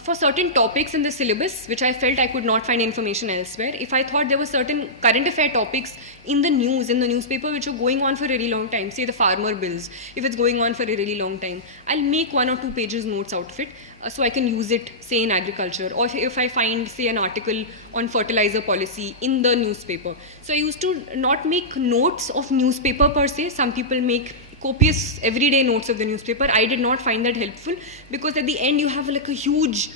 for certain topics in the syllabus, which I felt I could not find information elsewhere, if I thought there were certain current affair topics in the news, in the newspaper, which are going on for a really long time, say the farmer bills, if it's going on for a really long time, I'll make 1 or 2 pages notes out of it, so I can use it, say, in agriculture, or if I find, say, an article on fertilizer policy in the newspaper. So I used to not make notes of newspaper per se. Some people make copious everyday notes of the newspaper. I did not find that helpful, because at the end you have like a huge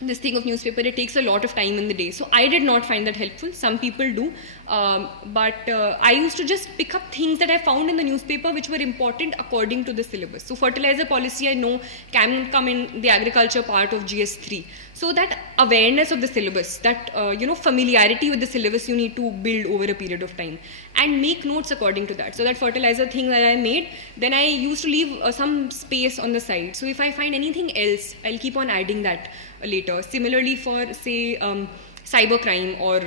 this thing of newspaper, it takes a lot of time in the day. So I did not find that helpful. Some people do. But I used to just pick up things that I found in the newspaper which were important according to the syllabus. So fertilizer policy, I know, can come in the agriculture part of GS3. So that awareness of the syllabus, that familiarity with the syllabus you need to build over a period of time and make notes according to that. So that fertilizer thing that I made, then I used to leave some space on the side. So if I find anything else, I'll keep on adding that later. Similarly for, say, cybercrime or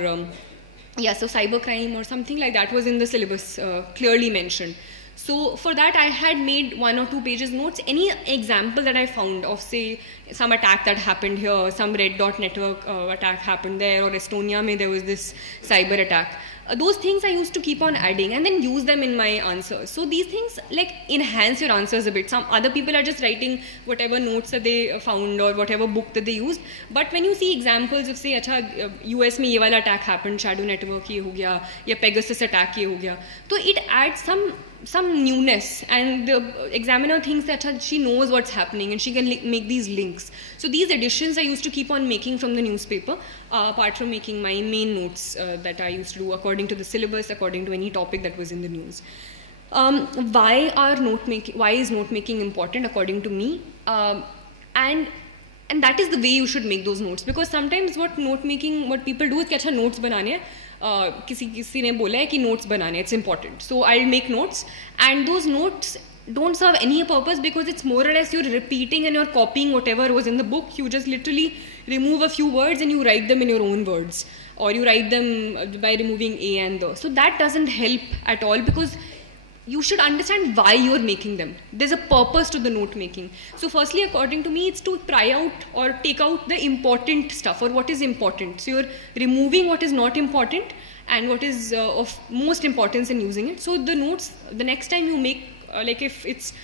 so cybercrime or something like that was in the syllabus clearly mentioned. So for that I had made 1 or 2 pages notes. Any example that I found of, say, some attack that happened here, some red dot network attack happened there, or Estonia mein there was this cyber attack. Those things I used to keep on adding and then use them in my answers. So these things like enhance your answers a bit. Some other people are just writing whatever notes that they found or whatever book that they used. But when you see examples of, say, US mein ye wala attack happened, shadow network ye ho gaya, ya Pegasus attack ye ho gaya, so it adds some newness, and the examiner thinks that she knows what's happening and she can make these links. So these additions I used to keep on making from the newspaper, apart from making my main notes that I used to do according to the syllabus, according to any topic that was in the news. Why is note making important according to me? And that is the way you should make those notes, because sometimes what people do is कि notes बनाने हैं, किसी ने बोला है कि notes बनाने, it's important. So I'll make notes, and those notes don't serve any purpose because it's more or less you're repeating and you're copying whatever was in the book. You just literally remove a few words and you write them in your own words, or you write them by removing a and the. So that doesn't help at all, because you should understand why you're making them. There's a purpose to the note making. So firstly, according to me, it's to pry out or take out the important stuff, or what is important. So you're removing what is not important and what is of most importance in using it. So the notes, the next time you make, like if it's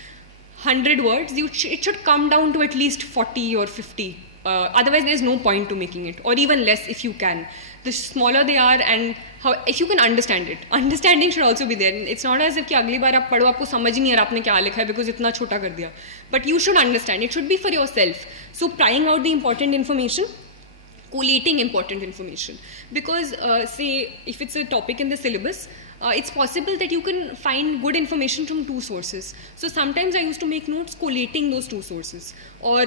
100 words, it should come down to at least 40 or 50. Otherwise, there's no point to making it, or even less if you can. The smaller they are, and if you can understand it. Understanding should also be there. It's not as if कि अगली बार आप पढ़ो आपको समझ ही नहीं आ रहा आपने क्या लिखा है because इतना छोटा कर दिया. But you should understand. It should be for yourself. So prying out the important information, collating important information. Because say if it's a topic in the syllabus, it's possible that you can find good information from 2 sources. So sometimes I used to make notes collating those 2 sources. Or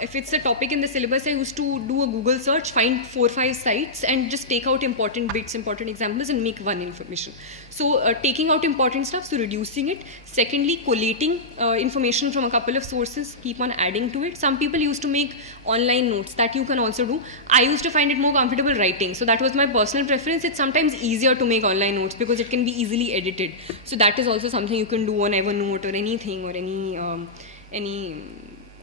if it's a topic in the syllabus, I used to do a Google search, find 4 or 5 sites and just take out important bits, important examples and make one information. So taking out important stuff, so reducing it. Secondly, collating information from a couple of sources, keep on adding to it. Some people used to make online notes, that you can also do. I used to find it more comfortable writing. So that was my personal preference. It's sometimes easier to make online notes because it can be easily edited. So that is also something you can do on Evernote or anything, or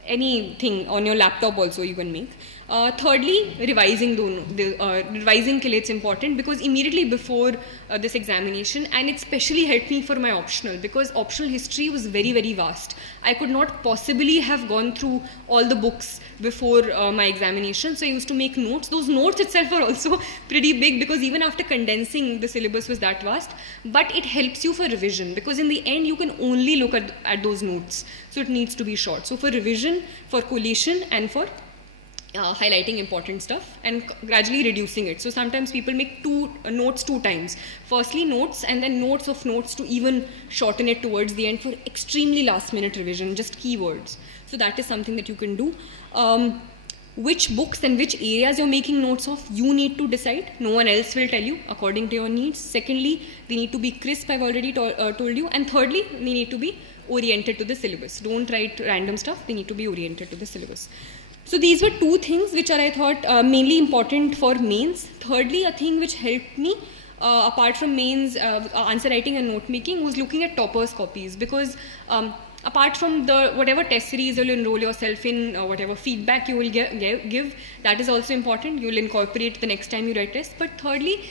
anything on your laptop also you can make. Thirdly, revising revising ke liye it's important, because immediately before this examination, and it especially helped me for my optional, because optional history was very, very vast. I could not possibly have gone through all the books before my examination, so I used to make notes. Those notes itself are also pretty big, because even after condensing, the syllabus was that vast, but it helps you for revision, because in the end you can only look at those notes, so it needs to be short. So for revision, for collation, and for highlighting important stuff and gradually reducing it. So sometimes people make notes 2 times. Firstly notes, and then notes of notes to even shorten it towards the end for extremely last minute revision, just keywords. So that is something that you can do. Which books and which areas you're making notes of, you need to decide. No one else will tell you according to your needs. Secondly, they need to be crisp, I've already told you. And thirdly, they need to be oriented to the syllabus. Don't write random stuff, they need to be oriented to the syllabus. So these were 2 things which are, I thought, mainly important for mains. Thirdly, a thing which helped me, apart from mains, answer writing and note making, was looking at toppers' copies. Because apart from the whatever test series you'll enroll yourself in, whatever feedback you will give, that is also important. You'll incorporate the next time you write tests. But thirdly,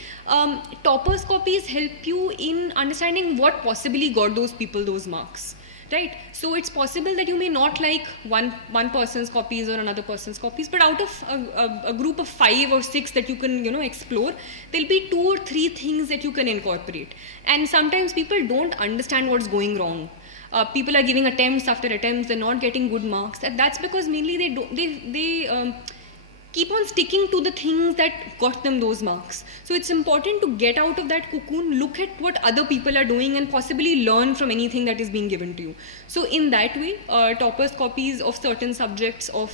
toppers' copies help you in understanding what possibly got those people those marks. Right? So it's possible that you may not like one person's copies or another person's copies, but out of a group of 5 or 6 that you can explore, there'll be 2 or 3 things that you can incorporate. And sometimes people don't understand what's going wrong. People are giving attempts after attempts, they're not getting good marks. And that's because mainly keep on sticking to the things that got them those marks. So it's important to get out of that cocoon, look at what other people are doing, and possibly learn from anything that is being given to you. So in that way, toppers copies of certain subjects, of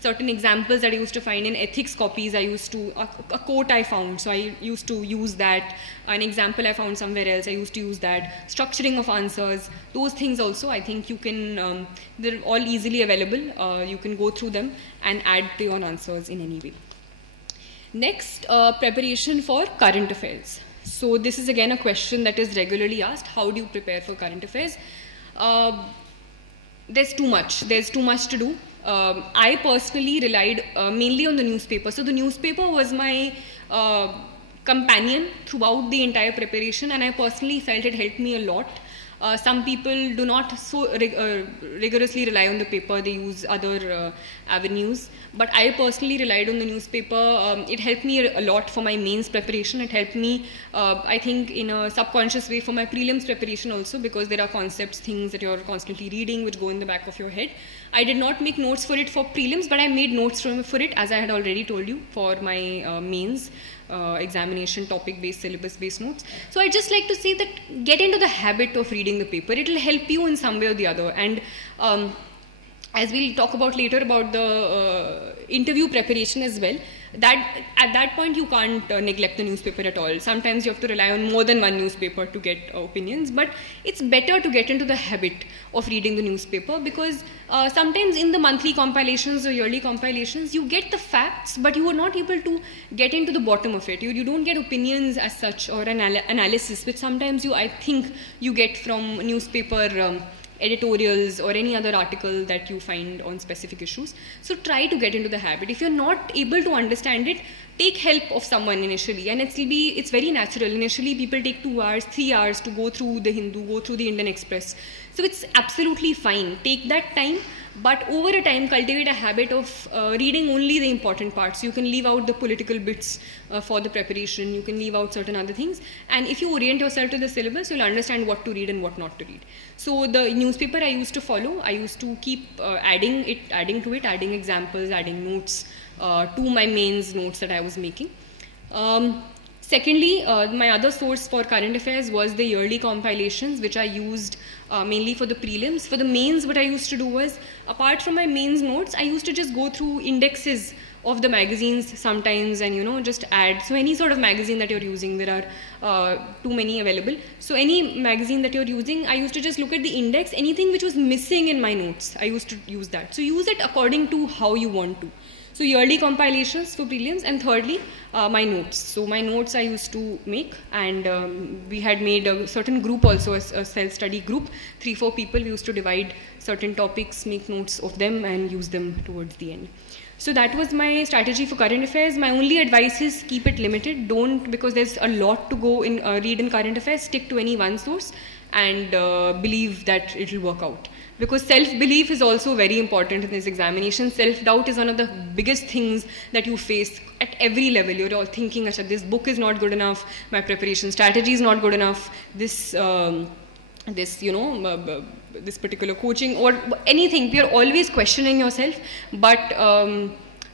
certain examples that I used to find in ethics copies, I used to, a quote I found, so I used to use that. An example I found somewhere else, I used to use that. Structuring of answers, those things also, I think you can, they're all easily available. You can go through them and add to your answers in any way. Next, preparation for current affairs. So this is again a question that is regularly asked. How do you prepare for current affairs? There's too much to do. I personally relied mainly on the newspaper. So the newspaper was my companion throughout the entire preparation, and I personally felt it helped me a lot. Some people do not so rigorously rely on the paper, they use other avenues. But I personally relied on the newspaper. It helped me a lot for my mains preparation. It helped me, I think, in a subconscious way for my prelims preparation also, because there are concepts, things that you're constantly reading which go in the back of your head. I did not make notes for it for prelims, but I made notes for it, as I had already told you, for my mains. Examination topic-based, syllabus-based notes. So I just like to say that get into the habit of reading the paper. It will help you in some way or the other. And as we'll talk about later about the interview preparation as well, that at that point you can't neglect the newspaper at all. Sometimes you have to rely on more than one newspaper to get opinions, but it's better to get into the habit of reading the newspaper, because sometimes in the monthly compilations or yearly compilations you get the facts, but you are not able to get into the bottom of it. You don't get opinions as such, or an analysis, which sometimes I think you get from newspaper editorials or any other article that you find on specific issues. So try to get into the habit. If you're not able to understand it, take help of someone initially, and it's very natural. Initially people take 2 hours, 3 hours to go through the Hindu, go through the Indian Express. So it's absolutely fine. Take that time, but over a time cultivate a habit of reading only the important parts. You can leave out the political bits for the preparation. You can leave out certain other things. And if you orient yourself to the syllabus, you'll understand what to read and what not to read. So the newspaper I used to follow, I used to keep adding to it, adding examples, adding notes to my mains notes that I was making. Secondly, my other source for current affairs was the yearly compilations, which I used mainly for the prelims. For the mains, what I used to do was, apart from my mains notes, I used to just go through indexes of the magazines sometimes and just add. So any sort of magazine that you're using, there are too many available. So any magazine that you're using, I used to just look at the index. Anything which was missing in my notes, I used to use that. So use it according to how you want to. So yearly compilations for prelims, and thirdly, my notes. So my notes I used to make, and we had made a certain group also, a self-study group, 3-4 people. We used to divide certain topics, make notes of them, and use them towards the end. So that was my strategy for current affairs. My only advice is keep it limited. Don't, because there's a lot to go in read in current affairs, stick to any one source and believe that it will work out. Because self-belief is also very important in this examination. Self-doubt is one of the biggest things that you face at every level. You're all thinking, Asha, this book is not good enough, my preparation strategy is not good enough, this particular coaching or anything. You're always questioning yourself, but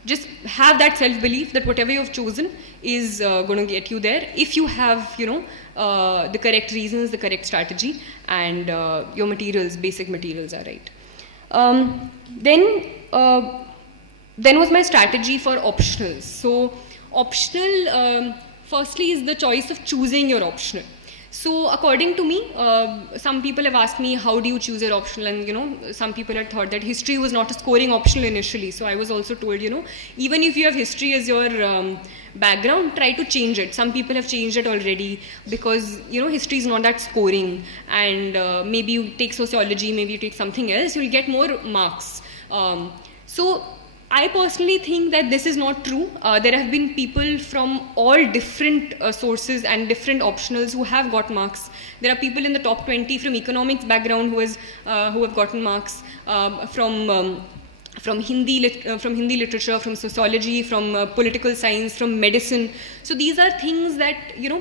just have that self-belief that whatever you've chosen is going to get you there if you have, the correct reasons, the correct strategy, and your materials, basic materials are right. Then was my strategy for optionals. So optional, firstly, is the choice of choosing your optional. So according to me, some people have asked me, how do you choose your optional? And some people had thought that history was not a scoring optional initially. So I was also told, even if you have history as your background, try to change it. Some people have changed it already because, history is not that scoring. And maybe you take sociology, maybe you take something else, you'll get more marks. So I personally think that this is not true. There have been people from all different sources and different optionals who have got marks. There are people in the top 20 from economics background who have gotten marks, from from Hindi literature, from sociology, from political science, from medicine. So these are things that,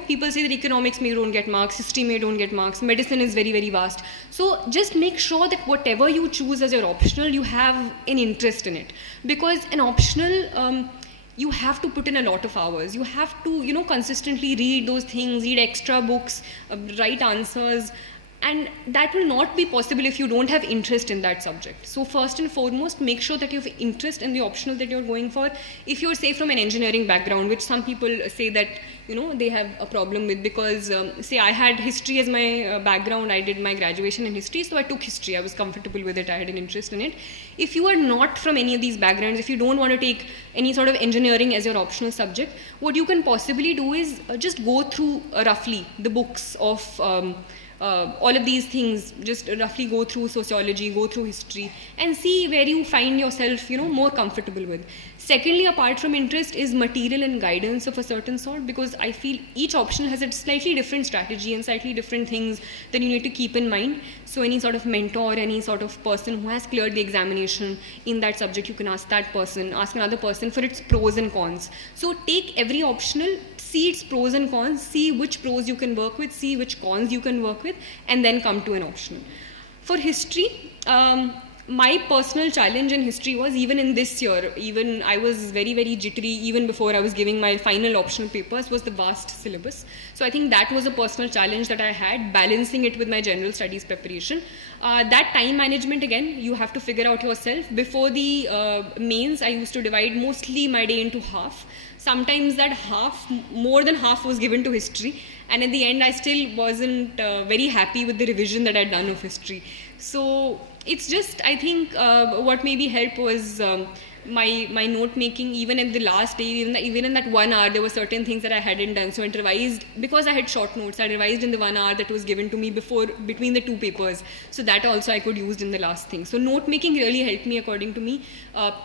people say that economics may don't get marks, history may don't get marks, medicine is very, very vast. So just make sure that whatever you choose as your optional, you have an interest in it. Because an optional, you have to put in a lot of hours. You have to, consistently read those things, read extra books, write answers. And that will not be possible if you don't have interest in that subject. So first and foremost, make sure that you have interest in the optional that you're going for. If you're, say, from an engineering background, which some people say that, they have a problem with, because, say, I had history as my background. I did my graduation in history, so I took history. I was comfortable with it. I had an interest in it. If you are not from any of these backgrounds, if you don't want to take any sort of engineering as your optional subject, what you can possibly do is just go through roughly the books of all of these things. Just roughly go through sociology, go through history, and see where you find yourself, more comfortable with. Secondly, apart from interest, is material and guidance of a certain sort, because I feel each option has a slightly different strategy and slightly different things that you need to keep in mind. So any sort of mentor, any sort of person who has cleared the examination in that subject, you can ask that person, ask another person for its pros and cons. So take every optional, see its pros and cons, see which pros you can work with, see which cons you can work with, and then come to an optional. For history, my personal challenge in history was, even in this year, even I was very, very jittery even before I was giving my final optional papers, was the vast syllabus. So I think that was a personal challenge that I had, balancing it with my general studies preparation. That time management, again, you have to figure out yourself. Before the mains, I used to divide mostly my day into half. Sometimes that more than half was given to history, and at the end I still wasn't very happy with the revision that I'd done of history. So it's just, I think what maybe helped was my note making. Even in the last day, even in that 1 hour, there were certain things that I hadn't done. So I revised, because I had short notes, I revised in the 1 hour that was given to me between the two papers. So that also I could use in the last thing. So note making really helped me, according to me.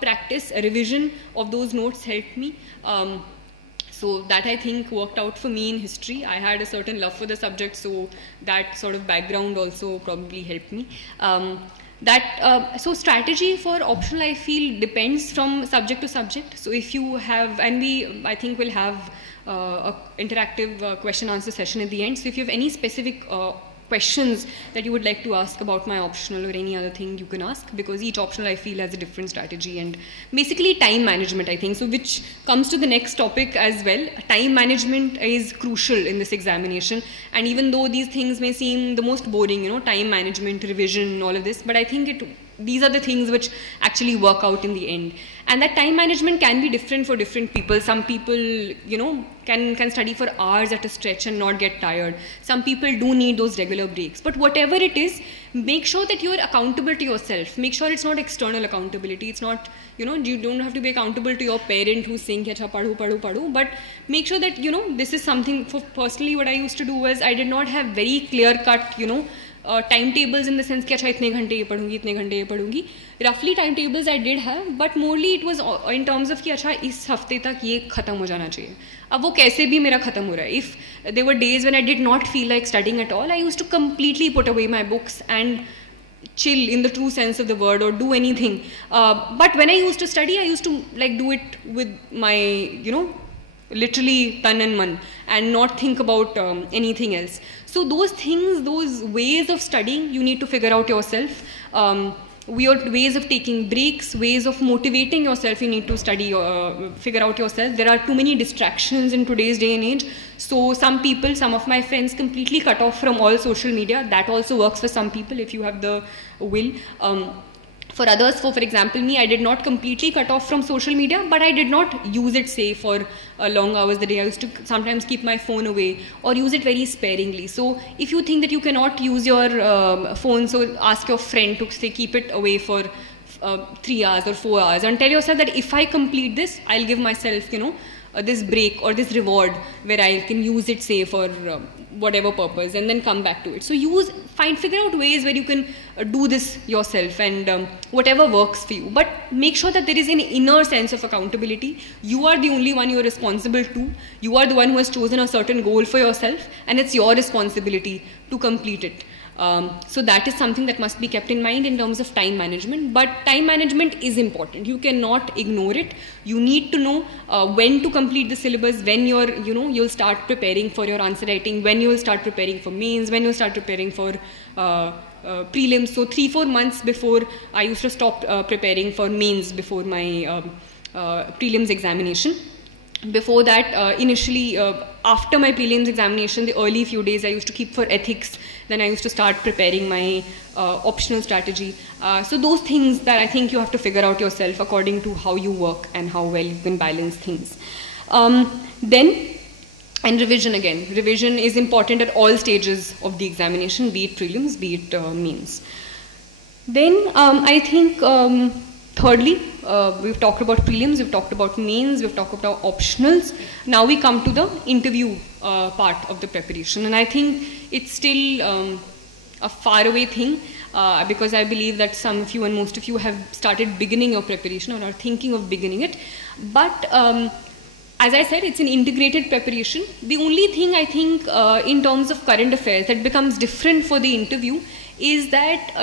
Practice, revision of those notes helped me. So that, I think, worked out for me in history. I had a certain love for the subject, so that sort of background also probably helped me. So strategy for optional, I feel, depends from subject to subject. So if you have, and I think we'll have a interactive question answer session at the end. So if you have any specific questions that you would like to ask about my optional or any other thing, you can ask, because each optional, I feel, has a different strategy. And basically time management, I think, so which comes to the next topic as well. Time management is crucial in this examination, and even though these things may seem the most boring, time management, revision, all of this, but I think these are the things which actually work out in the end. And that time management can be different for different people. Some people, can study for hours at a stretch and not get tired. Some people do need those regular breaks. But whatever it is, make sure that you're accountable to yourself. Make sure it's not external accountability. It's not, you don't have to be accountable to your parent who's saying, Acha, padhu. But make sure that, this is something. For personally, what I used to do was, I did not have very clear-cut, timetables in the sense कि अच्छा इतने घंटे ये पढ़ूंगी, इतने घंटे ये पढ़ूंगी. Roughly timetables I did have, but morely it was in terms of कि अच्छा इस हफ्ते तक ये खत्म हो जाना चाहिए. अब वो कैसे भी मेरा खत्म हो रहा है. If there were days when I did not feel like studying at all, I used to completely put away my books and chill in the true sense of the word, or do anything. But when I used to study, I used to do it with my, literally tan and man, and not think about anything else. So those things, those ways of studying, you need to figure out yourself. Ways of taking breaks, ways of motivating yourself, you need to study, figure out yourself. There are too many distractions in today's day and age. So some of my friends completely cut off from all social media. That also works for some people if you have the will. For others, for example me, I did not completely cut off from social media, but I did not use it, say, for long hours a day. I used to sometimes keep my phone away or use it very sparingly. So if you think that you cannot use your phone, so ask your friend to, say, keep it away for 3 hours or 4 hours, and tell yourself that if I complete this, I'll give myself, this break or this reward where I can use it, say, for whatever purpose, and then come back to it. So figure out ways where you can do this yourself, and whatever works for you. But make sure that there is an inner sense of accountability. You are the only one you are responsible to. You are the one who has chosen a certain goal for yourself, and it's your responsibility to complete it. So that is something that must be kept in mind in terms of time management. But time management is important. You cannot ignore it. You need to know when to complete the syllabus, when you'll start preparing for your answer writing, when you'll start preparing for mains, when you'll start preparing for prelims. So 3-4 months before, I used to stop preparing for mains before my prelims examination. Before that, initially, after my prelims examination, the early few days I used to keep for ethics. Then I used to start preparing my optional strategy. So those things that I think you have to figure out yourself according to how you work and how well you can balance things. And revision again. Revision is important at all stages of the examination, be it prelims, be it mains. Then I think thirdly, we've talked about prelims, we've talked about mains, we've talked about optionals. Now we come to the interview part of the preparation. And I think it's still a faraway thing because I believe that some of you and most of you have started beginning your preparation or are thinking of beginning it. But as I said, it's an integrated preparation. The only thing I think in terms of current affairs that becomes different for the interview is that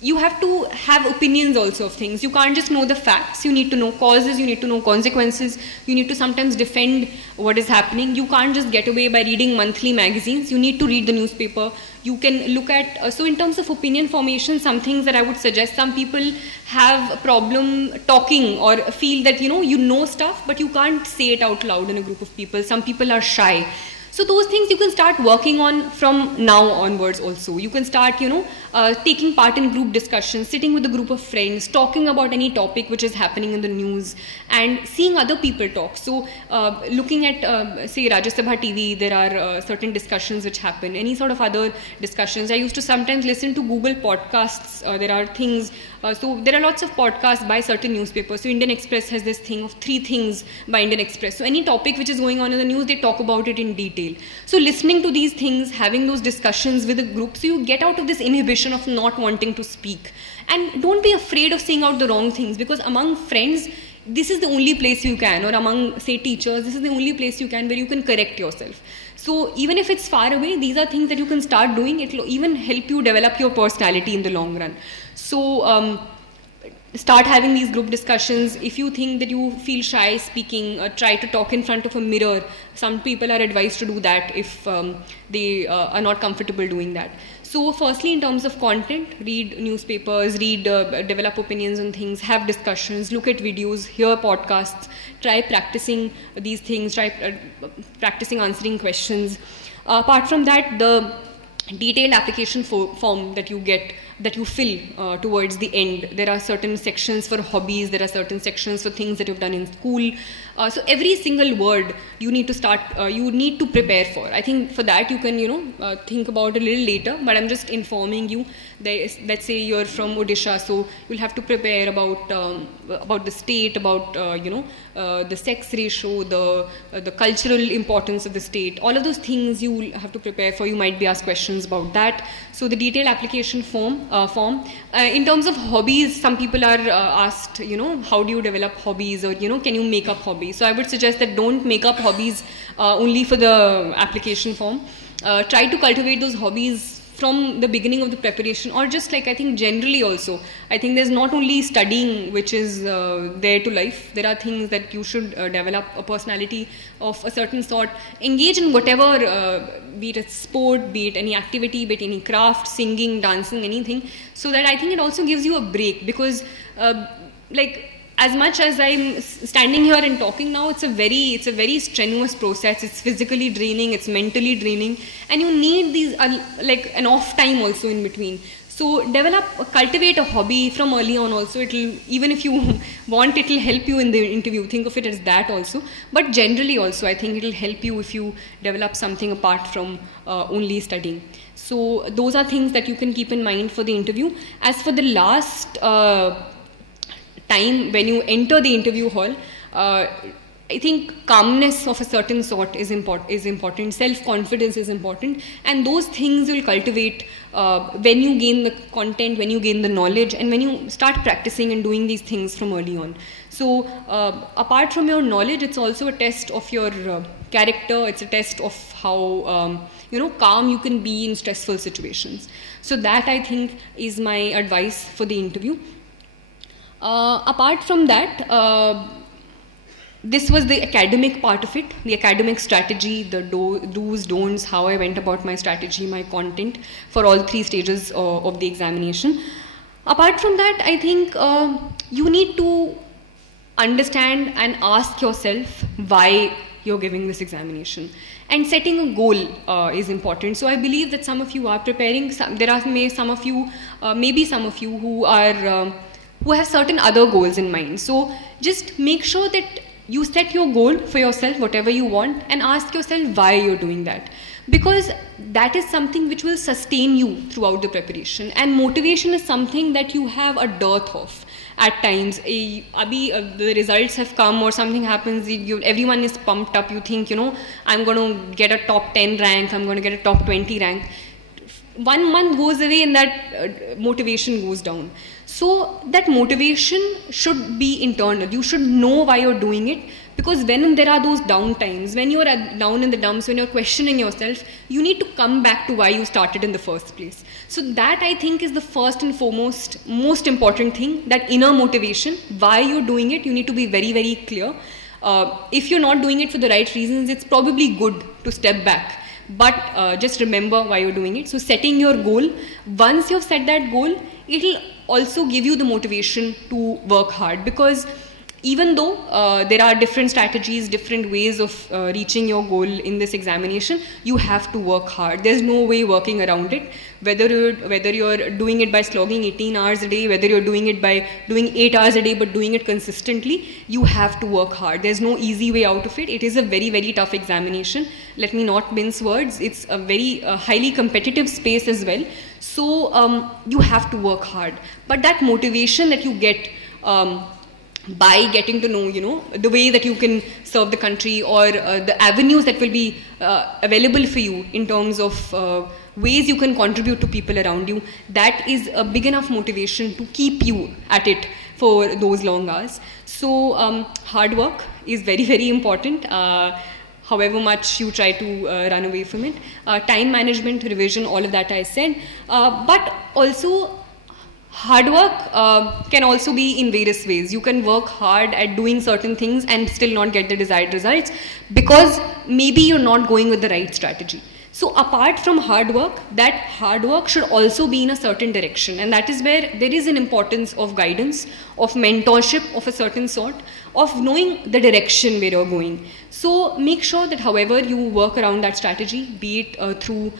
you have to have opinions also of things. You can't just know the facts. You need to know causes, you need to know consequences, you need to sometimes defend what is happening. You can't just get away by reading monthly magazines. You need to read the newspaper. You can look at, so in terms of opinion formation, some things that I would suggest, some people have a problem talking or feel that, you know stuff, but you can't say it out loud in a group of people. Some people are shy. So those things you can start working on from now onwards also. You can start, taking part in group discussions, sitting with a group of friends, talking about any topic which is happening in the news and seeing other people talk. So looking at, say, Rajya Sabha TV, there are certain discussions which happen, any sort of other discussions. I used to sometimes listen to Google podcasts. There are things, so there are lots of podcasts by certain newspapers. So Indian Express has this thing of 3 things by Indian Express. So any topic which is going on in the news, they talk about it in detail. So listening to these things, having those discussions with a group, so you get out of this inhibition of not wanting to speak. And don't be afraid of saying out the wrong things, because among friends, this is the only place you can, or among, say, teachers, this is the only place you can where you can correct yourself. So even if it's far away, these are things that you can start doing. It will even help you develop your personality in the long run. So start having these group discussions. If you think that you feel shy speaking, try to talk in front of a mirror. Some people are advised to do that if they are not comfortable doing that. So firstly, in terms of content, read newspapers, develop opinions on things, have discussions, look at videos, hear podcasts, try practicing these things, try practicing answering questions. Apart from that, the detailed application form that you get, that you fill towards the end. There are certain sections for hobbies, there are certain sections for things that you've done in school. So every single word you need to start, you need to prepare for. I think for that you can, think about a little later, but I'm just informing you. Let's say you're from Odisha, so you'll have to prepare about the state, about the sex ratio, the cultural importance of the state. All of those things you will have to prepare for. You might be asked questions about that. So the detailed application form. In terms of hobbies, some people are asked, how do you develop hobbies, or can you make up hobbies? So I would suggest that don't make up hobbies only for the application form. Try to cultivate those hobbies from the beginning of the preparation, or just like I think generally also. I think there's not only studying which is there to life. There are things that you should develop a personality of a certain sort. Engage in whatever, be it a sport, be it any activity, be it any craft, singing, dancing, anything. So that I think it also gives you a break, because as much as I'm standing here and talking now, it's a very strenuous process. It's physically draining, it's mentally draining, and you need these an off time also in between. So cultivate a hobby from early on also. Even if you want, it'll help you in the interview. Think of it as that also. But generally also, I think it'll help you if you develop something apart from only studying. So those are things that you can keep in mind for the interview. As for the last time when you enter the interview hall, I think calmness of a certain sort is important. Self-confidence is important, and those things you'll cultivate when you gain the content, when you gain the knowledge, and when you start practicing and doing these things from early on. So apart from your knowledge, it's also a test of your character, it's a test of how calm you can be in stressful situations. So that, I think, is my advice for the interview. Apart from that, this was the academic part of it, the academic strategy, the do's, don'ts, how I went about my strategy, my content for all 3 stages of the examination. Apart from that, I think you need to understand and ask yourself why you're giving this examination. And setting a goal is important. So I believe that some of you are preparing. There are maybe some of you who are who have certain other goals in mind. So just make sure that you set your goal for yourself, whatever you want, and ask yourself why you're doing that. Because that is something which will sustain you throughout the preparation. And motivation is something that you have a dearth of at times. The results have come or something happens, everyone is pumped up, you think, I'm going to get a top 10 rank, I'm going to get a top 20 rank. 1 month goes away and that motivation goes down. So that motivation should be internal. You should know why you're doing it, because when there are those down times, when you're down in the dumps, when you're questioning yourself, you need to come back to why you started in the first place. So that, I think, is the first and foremost, most important thing, that inner motivation, why you're doing it. You need to be very, very clear. If you're not doing it for the right reasons, it's probably good to step back. But just remember why you're doing it. So setting your goal, once you've set that goal, it'll also give you the motivation to work hard, because even though there are different strategies, different ways of reaching your goal in this examination, you have to work hard. There's no way working around it. Whether you're doing it by slogging 18 hours a day, whether you're doing it by doing 8 hours a day but doing it consistently, you have to work hard. There's no easy way out of it. It is a very, very tough examination. Let me not mince words. It's a very highly competitive space as well. So you have to work hard. But that motivation that you get by getting to know, the way that you can serve the country, or the avenues that will be available for you in terms of ways you can contribute to people around you, that is a big enough motivation to keep you at it for those long hours. So hard work is very, very important. However much you try to run away from it. Time management, revision, all of that I said. But also, hard work can also be in various ways. You can work hard at doing certain things and still not get the desired results, because maybe you're not going with the right strategy. So apart from hard work, that hard work should also be in a certain direction. And that is where there is an importance of guidance, of mentorship of a certain sort, of knowing the direction where you're going. So make sure that however you work around that strategy, be it through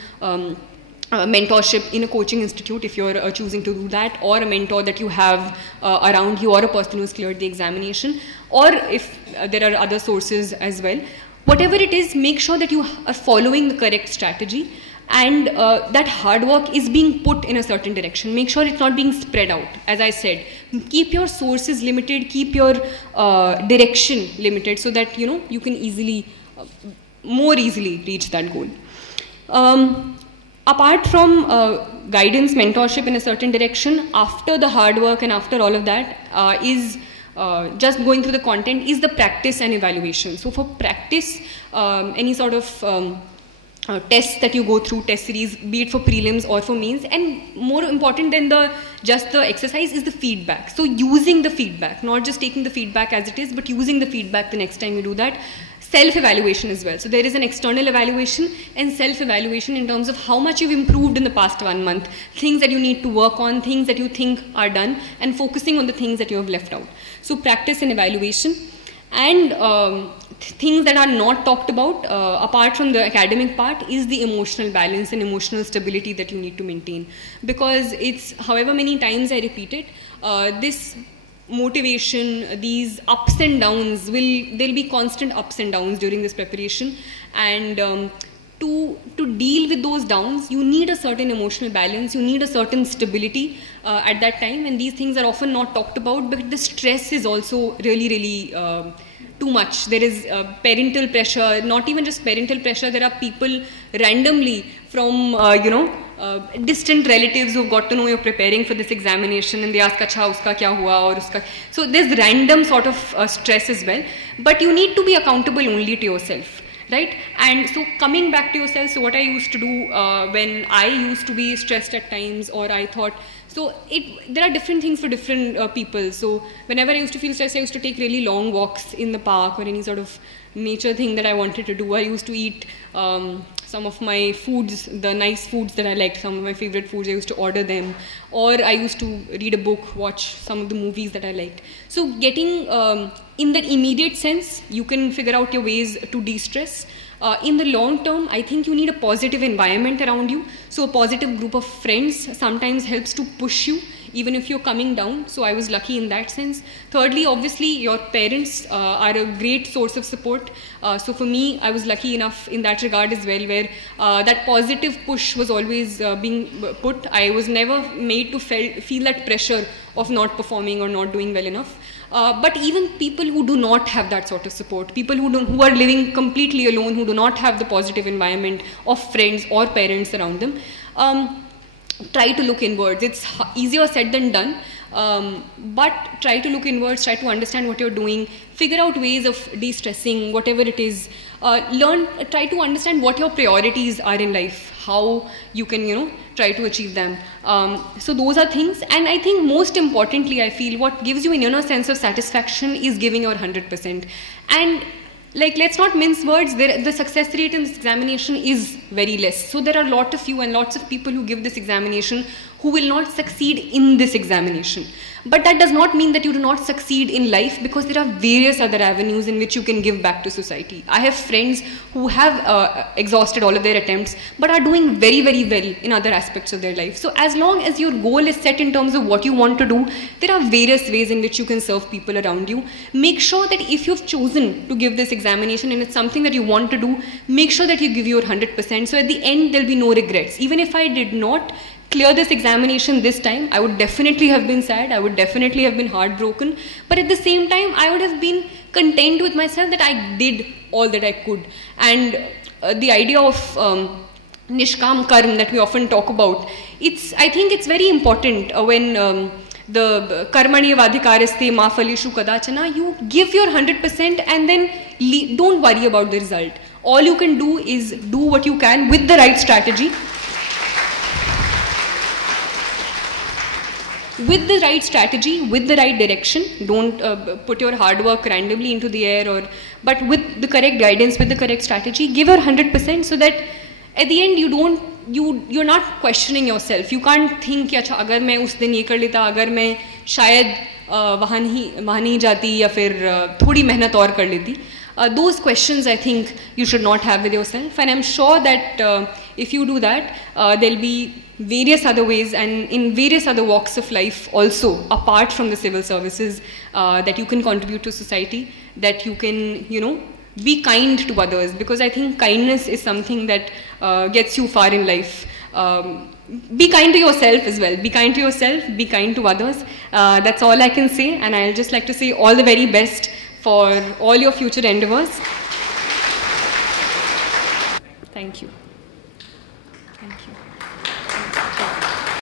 mentorship in a coaching institute, if you're choosing to do that, or a mentor that you have around you, or a person who's cleared the examination, or if there are other sources as well. Whatever it is, make sure that you are following the correct strategy, and that hard work is being put in a certain direction. Make sure it's not being spread out. As I said, keep your sources limited, keep your direction limited, so that you can more easily reach that goal. Apart from guidance, mentorship in a certain direction, after the hard work and after all of that is just going through the content, is the practice and evaluation. So for practice, any sort of tests that you go through, test series, be it for prelims or for mains, and more important than just the exercise is the feedback. So using the feedback, not just taking the feedback as it is, but using the feedback the next time you do that. Self-evaluation as well. So there is an external evaluation and self-evaluation in terms of how much you've improved in the past 1 month, things that you need to work on, things that you think are done, and focusing on the things that you have left out. So practice and evaluation. And things that are not talked about, apart from the academic part, is the emotional balance and emotional stability that you need to maintain. Because it's, however many times I repeat it, this motivation, these ups and downs, there'll be constant ups and downs during this preparation, and to deal with those downs, you need a certain emotional balance, you need a certain stability at that time, and these things are often not talked about, but the stress is also really, really too much. There is parental pressure, not even just parental pressure, there are people randomly from, distant relatives who've got to know you're preparing for this examination, and they ask, acha, uska kya hua, or uska. So there's random sort of stress as well. But you need to be accountable only to yourself. right? And so coming back to yourself, so what I used to do when I used to be stressed at times, or I thought, so there are different things for different people. So whenever I used to feel stressed, I used to take really long walks in the park or any sort of nature thing that I wanted to do. I used to eat some of my foods, the nice foods that I liked, some of my favorite foods, I used to order them. Or I used to read a book, watch some of the movies that I liked. So getting in that immediate sense, you can figure out your ways to de-stress. In the long term, I think you need a positive environment around you. So a positive group of friends sometimes helps to push you, even if you're coming down. So I was lucky in that sense. Thirdly, obviously, your parents are a great source of support. So for me, I was lucky enough in that regard as well, where that positive push was always being put. I was never made to feel that pressure of not performing or not doing well enough. But even people who do not have that sort of support, people who are living completely alone, who do not have the positive environment of friends or parents around them, try to look inwards. It's easier said than done, but try to look inwards, try to understand what you're doing, figure out ways of de-stressing, whatever it is. Try to understand what your priorities are in life, how you can, try to achieve them. So those are things. And I think most importantly, I feel what gives you an inner sense of satisfaction is giving your 100%. And let's not mince words, the success rate in this examination is very less. So there are a lot of you and lots of people who give this examination who will not succeed in this examination. But that does not mean that you do not succeed in life, because there are various other avenues in which you can give back to society. I have friends who have exhausted all of their attempts, but are doing very, very well in other aspects of their life. So as long as your goal is set in terms of what you want to do, there are various ways in which you can serve people around you. Make sure that if you've chosen to give this examination and it's something that you want to do, make sure that you give your 100%. So at the end, there'll be no regrets. Even if I did not clear this examination this time, I would definitely have been sad, I would definitely have been heartbroken, but at the same time, I would have been content with myself that I did all that I could. And the idea of Nishkam Karm that we often talk about, I think it's very important when the Karmani Vadhikaraste Ma Phalishu Kadachana, you give your 100% and then don't worry about the result. All you can do is do what you can with the right strategy. With the right strategy, with the right direction. Don't put your hard work randomly into the air, but with the correct guidance, with the correct strategy, give your 100% so that at the end you're not questioning yourself. You can't think, अच्छा अगर मैं उस दिन ये कर लेता, अगर मैं शायद वहाँ नहीं जाती या फिर थोड़ी मेहनत और कर लेती. Those questions I think you should not have with yourself, and I'm sure that if you do that, there'll be various other ways and in various other walks of life also, apart from the civil services, that you can contribute to society, that you can, be kind to others, because I think kindness is something that gets you far in life. Be kind to yourself as well. Be kind to yourself, be kind to others. That's all I can say, and I'll just like to say all the very best for all your future endeavors. Thank you.